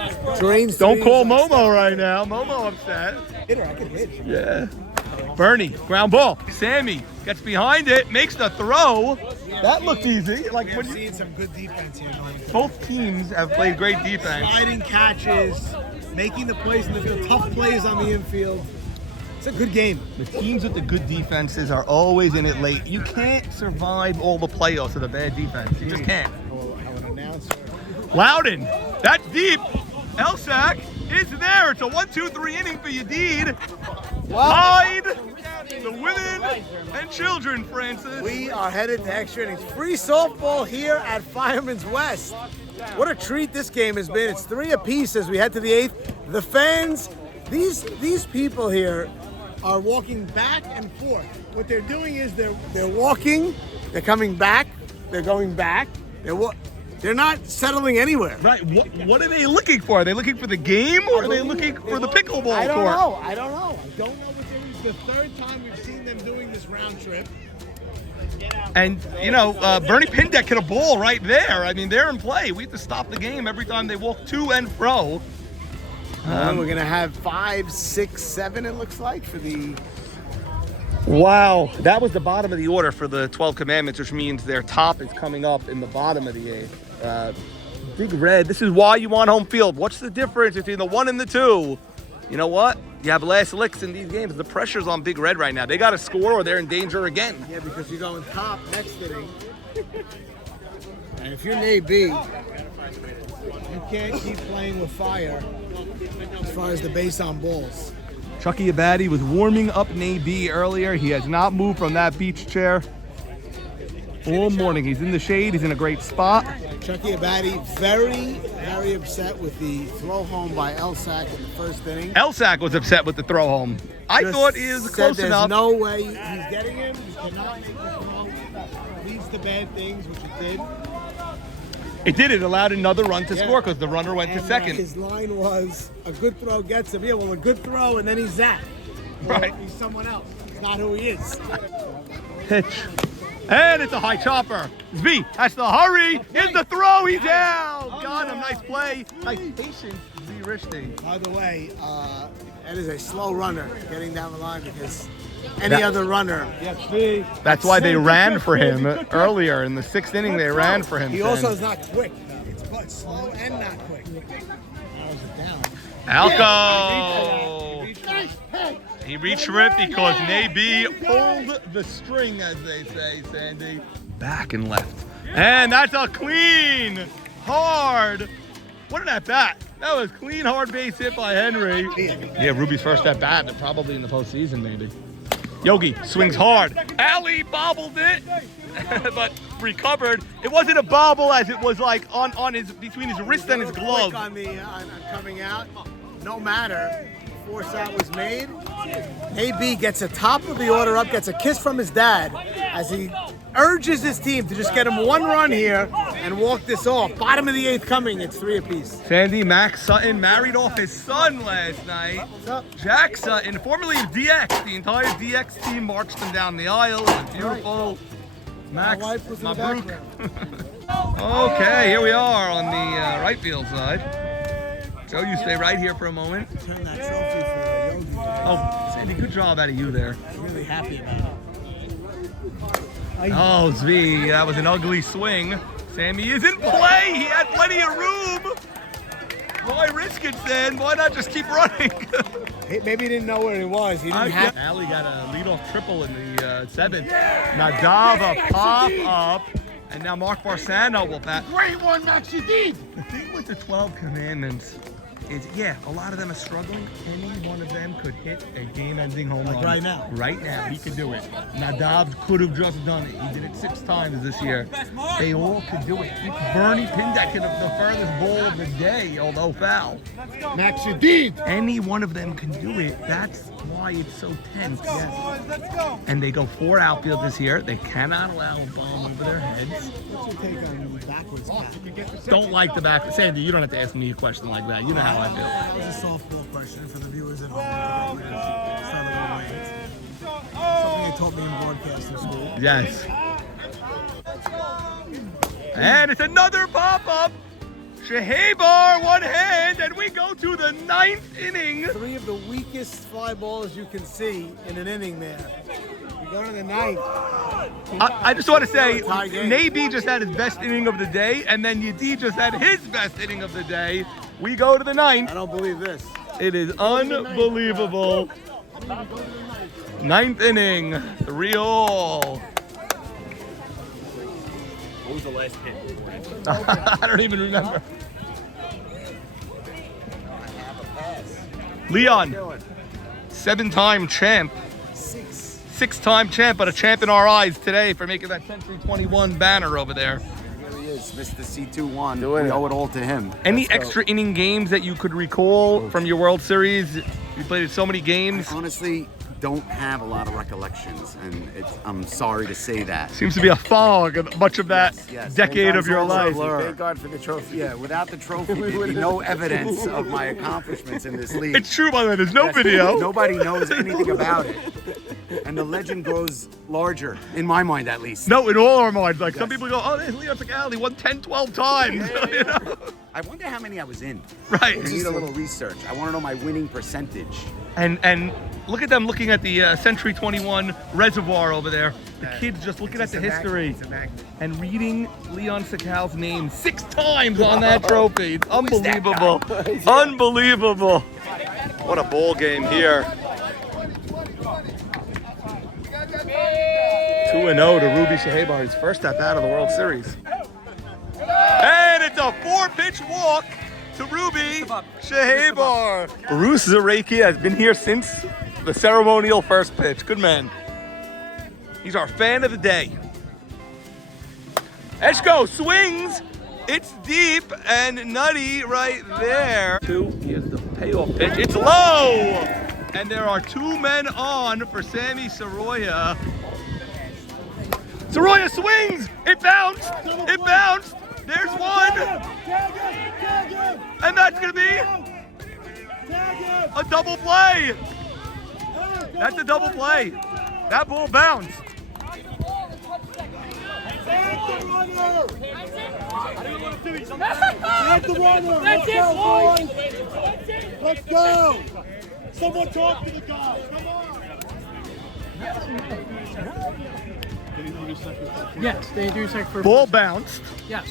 Don't call Momo. Momo right now. Momo upset. Hit her. I can hit. Yeah. Bernie, ground ball. Sammy gets behind it, makes the throw. That looked easy. Like We're when you, seeing some good defense here. both teams have played great defense. Sliding catches, making the plays in the field, tough plays on the infield. It's a good game. The teams with the good defenses are always in it late. You can't survive all the playoffs with a bad defense. You just can't. How an announcer. Loudon, that's deep. Elsack is there. It's a 1-2-3 inning for Yadid. Tied the women and children, Francis. We are headed to extra innings. Free softball here at Fireman's West. What a treat this game has been. It's 3 apiece as we head to the 8th. The fans, these people here are walking back and forth. What they're doing is they're walking, they're coming back, they're going back, they're not settling anywhere. Right. What are they looking for? Are they looking for the game, or are they looking for the pickleball court? I don't know what they're doing. It's the 3rd time we've seen them doing this round trip. And, you know, Bernie Pindek hit a ball right there. I mean, they're in play. We have to stop the game every time they walk to and fro. We're going to have 5, 6, 7, it looks like, for the... Wow. That was the bottom of the order for the 12 Commandments, which means their top is coming up in the bottom of the 8th. Big Red, this is why you want home field. What's the difference between the 1 and the 2? You know what? You have last licks in these games. The pressure's on Big Red right now. They got to score or they're in danger again. Yeah, because you're going top next inning. And if you're AB, you can't keep playing with fire as far as the base on balls. Chucky Abadi was warming up AB earlier. He has not moved from that beach chair all morning. He's in the shade. He's in a great spot. Chucky Abadi very, very upset with the throw home by Elsack in the first inning. Elsack was upset with the throw home. I thought he was close there's enough. No way he's getting him. He cannot make the throw. Leads to bad things, which it did. It did. It allowed another run to score because the runner went to second. His line was, a good throw gets him. Yeah, well, a good throw, and then he's that. Right. He's someone else. It's not who he is. Pitch. And it's a high chopper. V has to hurry. Here's the throw. He's down. Got him. Nice play. Nice patience. V Rishti. By the way, that is a slow runner getting down the line because any other runner. That's why they ran for him earlier in the 6th inning. They ran for him. He also is not quick. It's both slow and not quick. Alco. He reached for it because Nabi pulled the string, as they say, Sandy. Back and left. And that's a clean, hard. What an at bat. That was clean, hard base hit by Henry. Yeah, Ruby's first at bat, and probably in the postseason, maybe. Yogi swings hard. Ali bobbled it, but recovered. It wasn't a bobble as it was like on his between his wrist and his glove. On coming out, no matter. Force out was made. AB gets a top of the order up, gets a kiss from his dad as he urges his team to just get him 1 run here and walk this off. Bottom of the 8th coming, it's 3 apiece. Sandy Max Sutton married off his son last night. Jack Sutton, formerly of DX. The entire DX team marched him down the aisle. It was beautiful. Max, Mabruk. Okay, here we are on the right field side. Joe, you stay right here for a moment. Turn that trophy for Yogi. Oh, Sandy, good job out of you there. I'm really happy about it. Oh, Zvi, that was an ugly swing. Sammy is in play. He had plenty of room. Why risk it, then? Why not just keep running? Maybe he didn't know where he was. He didn't have. Ali got a leadoff triple in the 7th. Nadav a pop up. And now Mark Barsano will bat. Great one, Max, you did. The thing with the 12 Commandments is, yeah, a lot of them are struggling. Any one of them could hit a game-ending home run. Right now. Right now, he could do it. Nadav could have just done it. He did it 6 times this year. They all could do it. Bernie Pindek hit the furthest ball of the day, although foul. Max, you did. Any one of them can do it. That's why it's so tense. Yes. And they go 4 outfield this year. They cannot allow a bomb over their heads. What's your take on the backwards pass? Don't like the back. Sandy, you don't have to ask me a question like that. You know how I feel. That was a softball question for the viewers at home. Something they taught me in broadcasting school. Yes. And it's another pop-up. Shahabar, 1 hand, and we go to the 9th inning. 3 of the weakest fly balls you can see in an inning there. We go to the 9th. I just want to say, Nabi just had his best inning of the day, and then Yadi just had his best inning of the day. We go to the 9th. I don't believe this. It is unbelievable. 9th inning, 3-all. What was the last hit? I don't even remember. Leon, 7-time champ. 6-time champ, but a champ in our eyes today for making that Century 21 banner over there. He really is Mr. C21. We owe it all to him. Any extra inning games that you could recall from your World Series? You played so many games. I honestly don't have a lot of recollections, and I'm sorry to say that. Seems to be a fog of much of that decade of your life. Thank God for the trophy. Yeah, without the trophy, there'd be no evidence of my accomplishments in this league. It's true, by the way. There's no video. Nobody knows anything about it. and the legend grows larger, in my mind at least. No, in all our minds. Like, some people go, oh, there's Leon Sakal. He won 10, 12 times. You know? I wonder how many I was in. Right. I need a little research. I want to know my winning percentage. And look at them looking at the Century 21 reservoir over there. The kids just looking at the history and reading Leon Sakal's name 6 times on that trophy. It's unbelievable. Unbelievable. What a ball game here. 2-0 to Ruby Shahebar, his first at bat of the World Series. And it's a 4-pitch walk to Ruby Shahebar. Bruce Zareki has been here since the ceremonial first pitch. Good man. He's our fan of the day. Eshko swings. It's deep and nutty right there. 2, here's the payoff pitch. It's low. And there are 2 men on for Sammy Soroya. Soroya swings. It bounced. It bounced. There's one. And that's going to be a double play. That's a double play. That ball bounced. That's it, boys. Let's go. Someone talk to the guy. Come on. Yes, they do second for Ball bounced. Yes.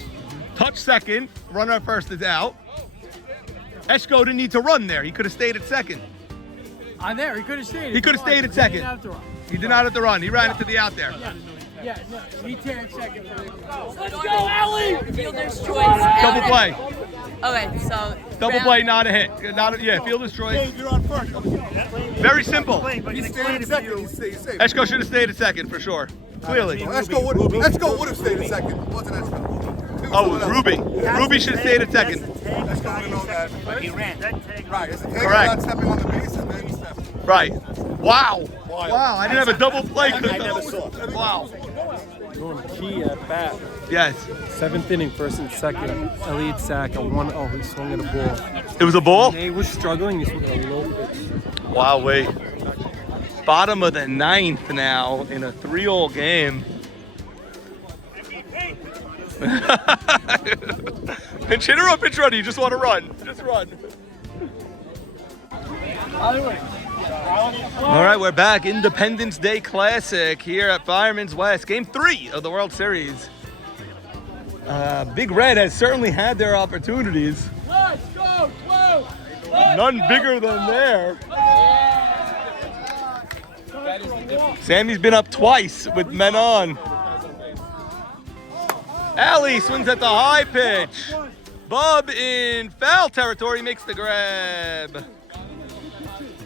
Touch second. Runner at first is out. Eshko didn't need to run there. He could have stayed at second. There, he could have stayed. He could have stayed at second. He did not have to run. He ran it to the out there. Yeah, no, he teared second. Let's go, Allie! Fielder's choice. Double play. Okay, so. Double play, not a hit. Not a, yeah, fielder's choice. You're on first. Very simple. He stayed in second. He's safe. Eshko should have stayed at second for sure. Clearly. Eshko would have stayed in second. It wasn't Eshko. Oh, it was Ruby. Ruby should have stayed at second. Eshko would have known that. He ran. Right. Correct. Not stepping on the base and then stepping. Right. Wow. Wow. I didn't have a double play. I never saw. Wow. Key at bat. Yes. 7th inning, first and second. Elliott sack, a 1-0. He swung at a ball. It was a ball? He was struggling. He swung at a low pitch. Wow, wait. Bottom of the 9th now in a 3-all game. Pinch hitter or pinch runner? You just want to run. Just run. All right, we're back. Independence Day Classic here at Fireman's West. Game 3 of the World Series. Big Red has certainly had their opportunities. Let's go, 12. None bigger than there. Sammy's been up twice with men on. Allie swings at the high pitch. Bub in foul territory makes the grab.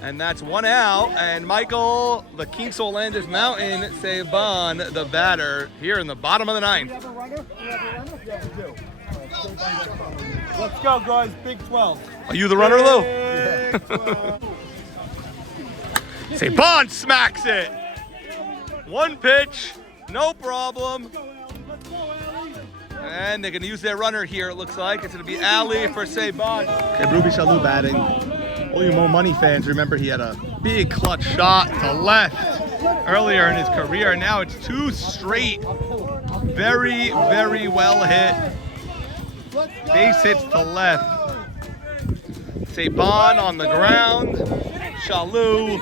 And that's 1 out. And Michael, the King Solandis Mountain Saban, the batter, here in the bottom of the 9th. Let's go, guys. Big 12. Are you the runner, Lou? Saban smacks it. 1 pitch, no problem. And they're going to use their runner here, it looks like. It's going to be Ali for Saban. Okay, Ruby Shalou batting. All you Mo Money fans remember he had a big clutch shot to left earlier in his career. Now it's 2 straight. Very, very well hit. Base hits to left. Saban on the ground. Shalou,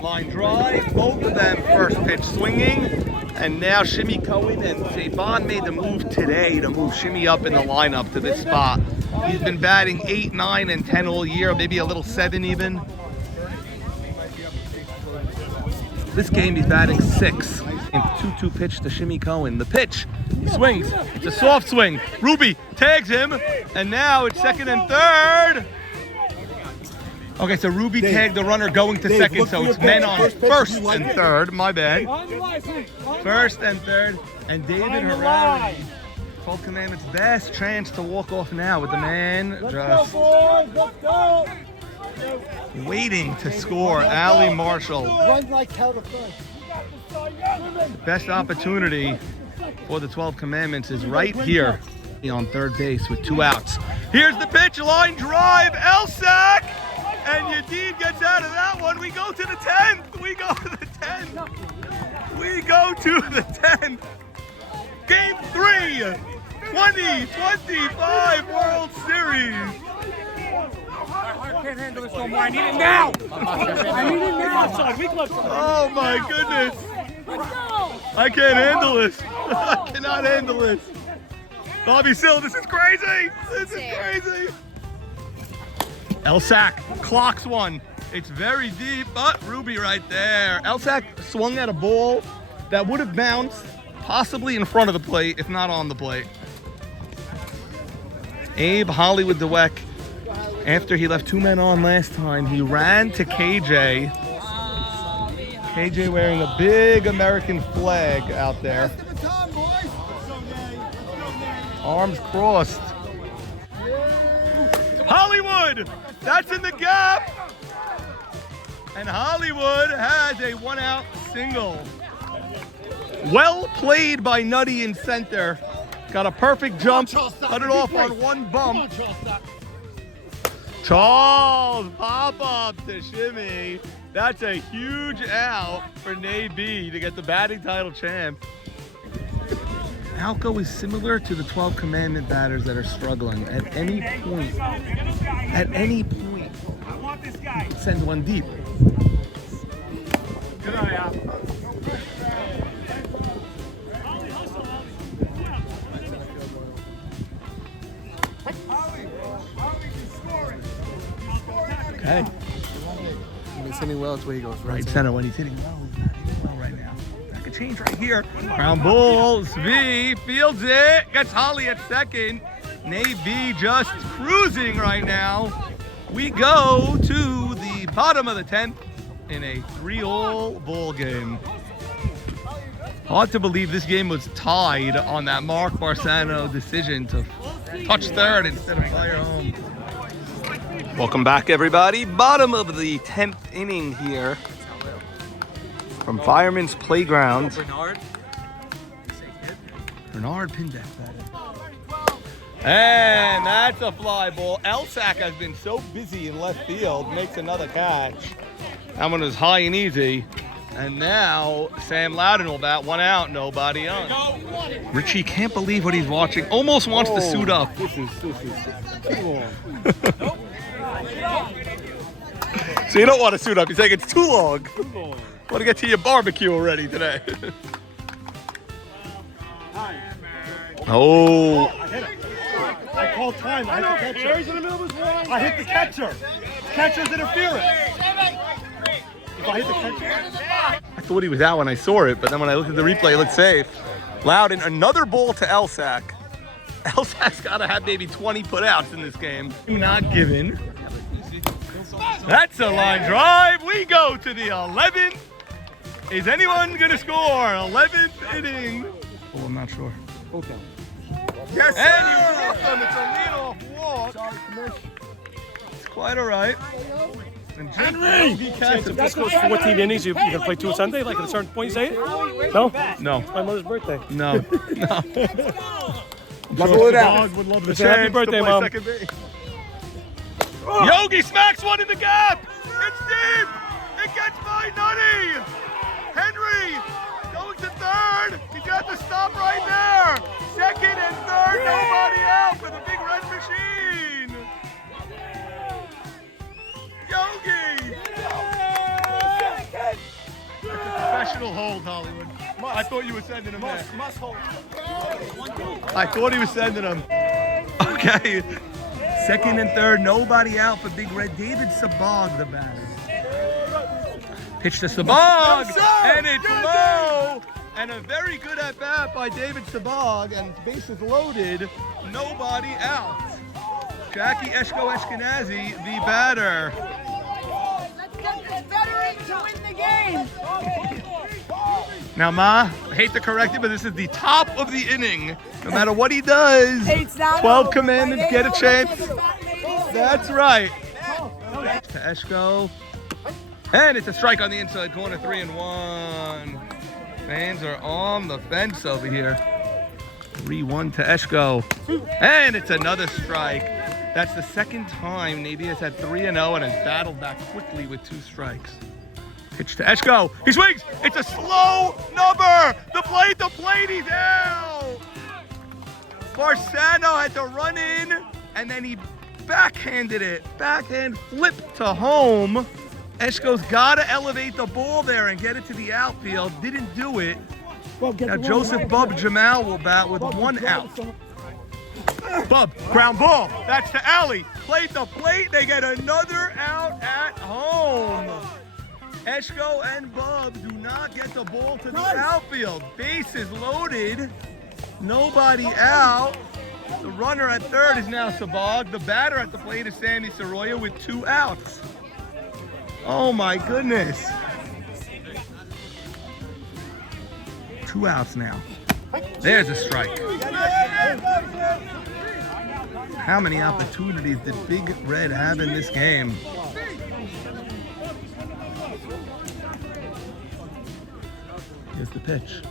line drive. Both of them first pitch swinging. And now Shimmy Cohen and Saban made the move today to move Shimmy up in the lineup to this spot. He's been batting 8, 9, and 10 all year, maybe a little 7 even. This game he's batting 6. And 2-2 pitch to Shimmy Cohen. The pitch, he swings. It's a soft swing. Ruby tags him, and now it's 2nd and 3rd. Okay, so Ruby tagged the runner going to second, so it's men on 1st and 3rd. My bad. 1st and 3rd, and David Herrera. 12 Commandments' best chance to walk off now with the man just waiting to score. Ali Marshall. Run like hell to first. Best opportunity for the 12 Commandments is right here on 3rd base with 2 outs. Here's the pitch, line drive, Elsack, And Yadid gets out of that one. We go to the 10th. We go to the 10th. We go to the 10th. Game 3, 2025 World Series. I can't handle this no more. I need it now. I need it now. Oh my goodness. I can't handle this. I cannot handle this. Bobby Sill, this is crazy. This is crazy. Elsack clocks one. It's very deep, but Ruby right there. Elsack swung at a ball that would have bounced possibly in front of the plate, if not on the plate. Abe Hollywood Dweck, after he left 2 men on last time, he ran to KJ. KJ wearing a big American flag out there. Arms crossed. Hollywood! That's in the gap! And Hollywood has a 1-out single. Well played by Nutty in center. Got a perfect jump. Cut it off on one bump. Charles pop-up to shimmy. That's a huge out for Nate B to get the batting title champ. Alco is similar to the 12 commandment batters that are struggling. At any point, send one deep. Good eye out. Okay. When he's hitting well, it's where he goes. Right center when he's hitting well. He's not hitting well right now. That could change right here. Ground ball. Svi fields it. Gets Holly at second. Nate B just cruising right now. We go to the bottom of the 10th in a 3-all ball game. Hard to believe this game was tied on that Mark Barsano decision to touch third instead of fire home. Welcome back, everybody. Bottom of the 10th inning here from Fireman's Playground. Bernard Pindeck. And that's a fly ball. Elsack has been so busy in left field, makes another catch. That one is high and easy. And now Sam Loudon will bat, 1 out, nobody on. Richie can't believe what he's watching. Almost wants to suit up. This is too long. So you don't want to suit up. You're saying it's too long. Want to get to your barbecue already today. Oh. I called time. I hit the catcher. I hit the catcher. Catcher's interference. If I hit the catcher. I thought he was out when I saw it, but then when I looked at the replay, it looked safe. Loudon, another ball to Elsack. Elsack's got to have maybe 20 putouts in this game. Not given. That's a line drive. We go to the 11th. Is anyone going to score? 11th inning. Oh, I'm not sure. Yes, sir. And he walked him. It's a leadoff walk. It's quite all right. And Henry! If this goes 14 innings, you can play 2 Sunday? Like at a certain point, you say it? No? No. It's my mother's birthday. No. No. Level it out. Would love the It's a happy chance birthday, to play Mom. second base. Yogi smacks one in the gap. It's deep. It gets by Nutty. Henry going to third. He got the stop right there. Second and third, nobody out for the big red machine. Yogi. It's a professional hold, Hollywood. I thought you were sending him there. Must hold. I thought he was sending him. Okay. Second and third, nobody out for Big Red. David Sabag, the batter. Pitch to Sabag, and it's low. And a very good at bat by David Sabag, and bases loaded, nobody out. Jackie Eshko Eshkenazi, the batter. Let's get this veteran to win the game. Now, Ma, I hate to correct you, but this is the top of the inning. No matter what he does, 12 commandments get a chance. That's right. To Eshko. And it's a strike on the inside corner, 3-1. Fans are on the fence over here. 3-1 to Eshko. And it's another strike. That's the second time Navy has had 3-0 and has battled back quickly with 2 strikes. Pitch to Eshko. He swings. It's a slow number. The plate, he's out. Barsano had to run in, and then he backhanded it. Backhand flip to home. Eshko's got to elevate the ball there and get it to the outfield. Didn't do it. Now Joseph Bub Jamal will bat with 1 out. Bub, ground ball. That's to Alley. Played the plate. They get another out at home. Eshko and Bub do not get the ball to the outfield. Bases loaded. Nobody out. The runner at third is now Sabag. The batter at the plate is Sammy Soroya with 2 outs. Oh my goodness. 2 outs now. There's a strike. How many opportunities did Big Red have in this game? Here's the pitch.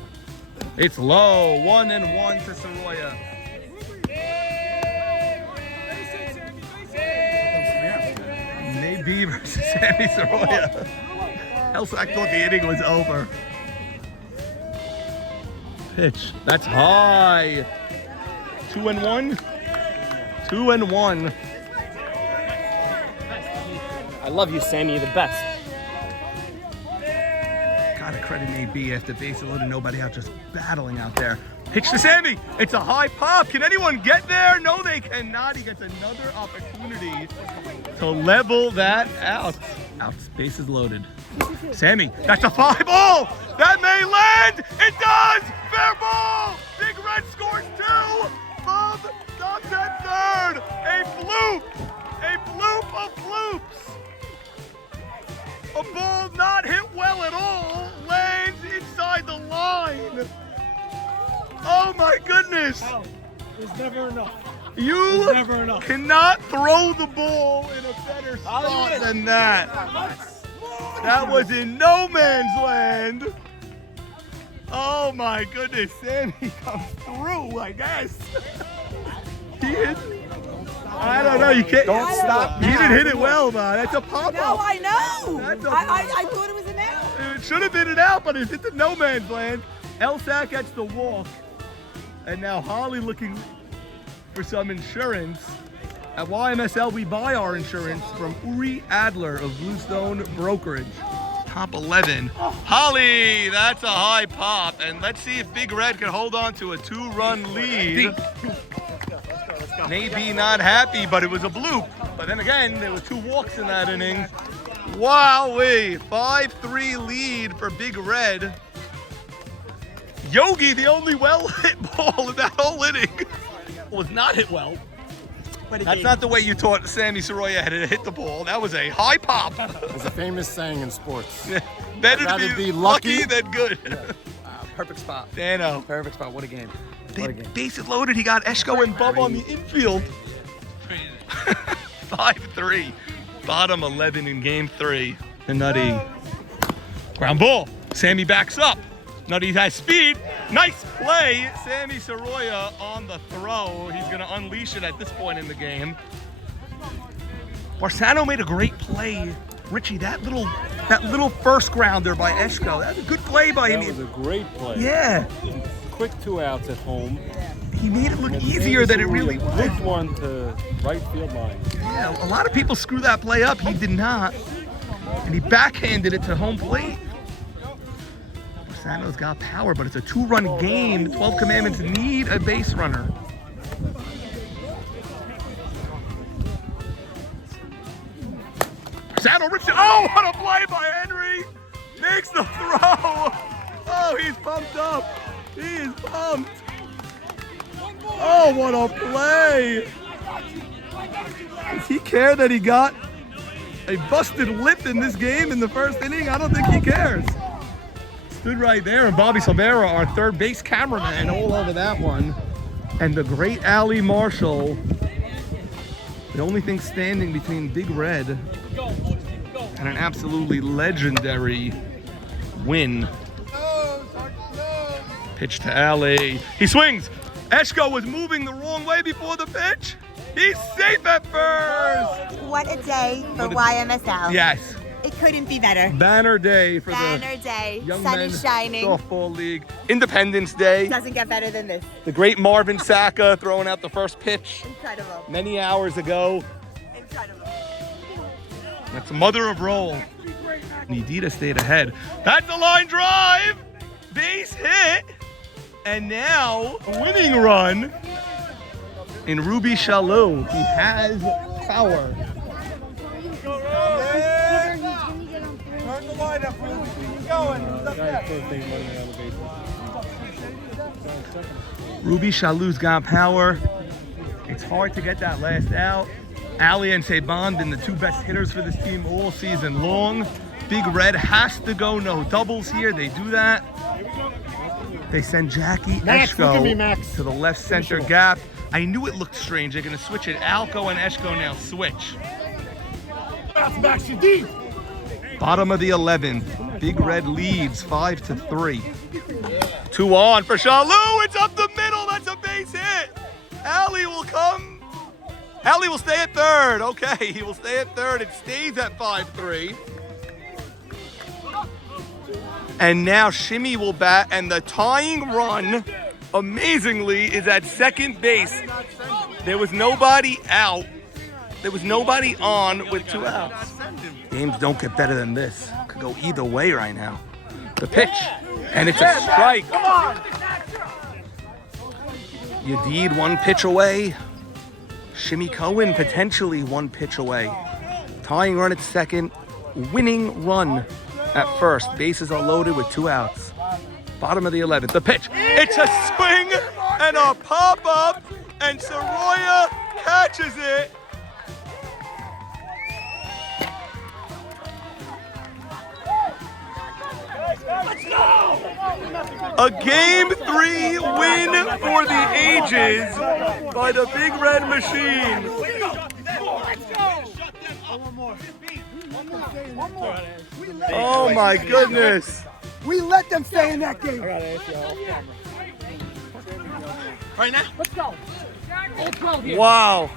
It's low. 1-1 to Soroya. Maybe versus Sammy Soroya. Elsack thought the inning was over. Pitch. That's high. 2-1. 2-1. I love you, Sammy. You're the best. Gotta credit AB after base loaded, nobody out, just battling out there. Pitch to Sammy. It's a high pop. Can anyone get there? No, they cannot. He gets another opportunity to level that out. Bases loaded. Sammy, that's a 5-ball. That may land. It does. Fair ball. Big Red scores 2. Bob stops at third. A bloop of bloops. A ball not hit well at all lands inside the line. Oh my goodness. It's never enough. You cannot throw the ball in a better spot than that. That was in no man's land. Oh my goodness, Sammy comes through, I guess. He hit. I don't know, you can't. Don't stop. He didn't hit it well, man. That's a pop-up. No, I know. I Pop-up. thought it was an out. It should have been an out, but it hit the no man's land. Elsack gets the walk. And now Holly looking for some insurance. At YMSL, we buy our insurance from Uri Adler of Bluestone Brokerage. Top 11. Holly, that's a high pop. And let's see if Big Red can hold on to a 2-run lead. Maybe not happy, but it was a bloop. But then again, there were 2 walks in that inning. Wowee, 5-3 lead for Big Red. Yogi, the only well-hit ball in that whole inning, was not hit well. That's not the way you taught Sammy Soroya how to hit the ball. That was a high pop. There's a famous saying in sports. Better to be lucky than good. Yeah. Perfect spot. Dano. Perfect spot. What a game. What a game. Bases loaded. He got Eshko and Bub on the infield. 5-3. Bottom 11 in game 3. The Nutty. Ground ball. Sammy backs up. Nutty has speed. Nice play. Sammy Soroya on the throw. He's going to unleash it at this point in the game. Barsano made a great play. Richie, that little first grounder by Eshko. That was a good play by him. That was a great play. Yeah. Quick 2 outs at home. He made it look easier than it really was. This one to right field line. Yeah, a lot of people screw that play up. He did not. And he backhanded it to home plate. Barsano's got power, but it's a 2-run game. 12 Commandments need a base runner. Barsano rips it. Oh, what a play by Henry. Makes the throw. Oh, he's pumped up. He is pumped. Oh, what a play. Does he care that he got a busted lip in this game in the first inning? I don't think he cares. Stood right there, and Bobby Silvera, our third base cameraman, all over that one. And the great Ali Marshall, the only thing standing between Big Red and an absolutely legendary win. Pitch to Ali. He swings. Eshko was moving the wrong way before the pitch. He's safe at first. What a day for YMSL. Yes. It couldn't be better. Banner day for Banner the day. Young Sun Men's is shining. Softball League. Independence Day. Doesn't get better than this. The great Marvin Sacca throwing out the first pitch Incredible. many hours ago. Incredible. That's mother of roll. Nidita stayed ahead. That's a line drive. Base hit. And now a winning run in Ruby Shalou. He has power. Turn the line up, Ruby. Keep going. Who's up next? Ruby Shalou's got power. It's hard to get that last out. Ali and Saban been the two best hitters for this team all season long. Big Red has to go no doubles here. They do that. They send Jackie Max, look at me, Eshko Max. to the left center gap. I knew it looked strange. They're going to switch it. Alco and Eshko now switch. Max, you deep. Bottom of the 11th. Big Red leads 5-3. 2 on for Shalou. It's up the middle. That's a base hit. Ali will come. Ali will stay at third. Okay, he will stay at third. It stays at 5-3. And now Shimmy will bat, and the tying run, amazingly, is at second base. There was nobody out. There was nobody on with 2 outs. Games don't get better than this. Could go either way right now. The pitch, and it's a strike. Yadid 1 pitch away. Shimmy Cohen potentially 1 pitch away. Tying run at second, winning run at first. Bases are loaded with 2 outs. Bottom of the 11th, the pitch. It's a swing and a pop-up, and Soroya catches it. A Game 3 win for the ages by the Big Red Machine. Oh my goodness. We let them stay in that game. Right now? Let's go. All 12 here. Wow.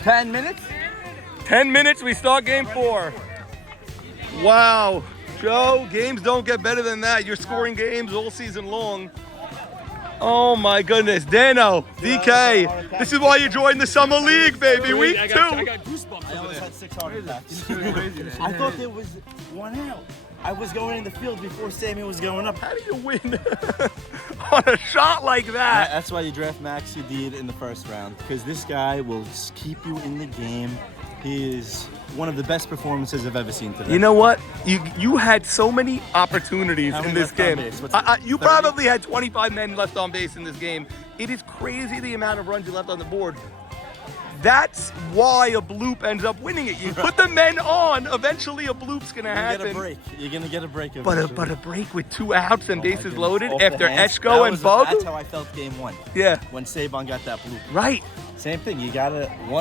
10 minutes? 10 minutes, we start Game 4. Wow. Joe, games don't get better than that. You're scoring games all season long. Oh my goodness. Dano, DK, this is why you joined the Summer League, baby. Week 2. I almost had 6 heart attacks. I thought there was 1 out. I was going in the field before Sammy was going up. How do you win on a shot like that? That's why you draft Max Yadid in the first round, because this guy will keep you in the game. He is one of the best performances I've ever seen today. You know what? You had so many opportunities in this game. You probably had 25 men left on base in this game. It is crazy the amount of runs you left on the board. That's why a bloop ends up winning it. You put the men on, eventually a bloop's gonna happen. You're gonna get a break. But a break with 2 outs and bases loaded Off after the hands. Eshko and Bug? That's how I felt Game 1. Yeah. When Saban got that bloop. Right. Same thing.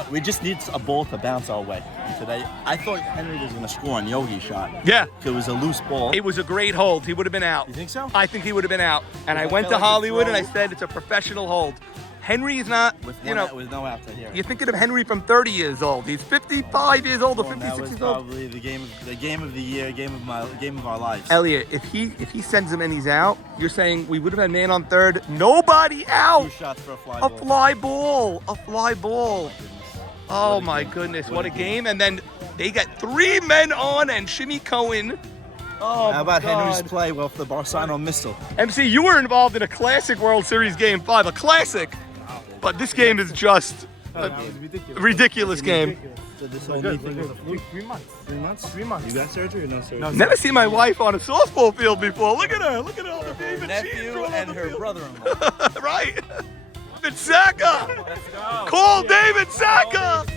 We just need a ball to bounce our way. And today, I thought Henry was gonna score on Yogi's shot. Yeah. It was a loose ball. It was a great hold. He would have been out. You think so? I think he would have been out. And I went to Hollywood and I said it's a professional hold. Henry is not, with you know, with no outs, I hear it. you're thinking of Henry from 30 years old. He's 55 years old or 56 That was years old. probably the game of the year, game of our lives. Elliot, if he sends him and he's out, you're saying we would have had man on third, nobody out. 2 shots for a fly A ball. fly ball, a fly ball. Oh my goodness, what a game. And then they got 3 men on and Shimmy Cohen. Oh, how about God. Henry's play with the Barsano missile? MC, you were involved in a classic World Series Game 5, a classic. But this game is just a ridiculous game. So this whole knee thing was a fluke. 3 months. 3 months? 3 months. You got surgery or no surgery? Never seen my wife on a softball field before. Look at her. Look at all the baby Nephew and her brother-in-law. Right. David Sacca. Call David Sacca.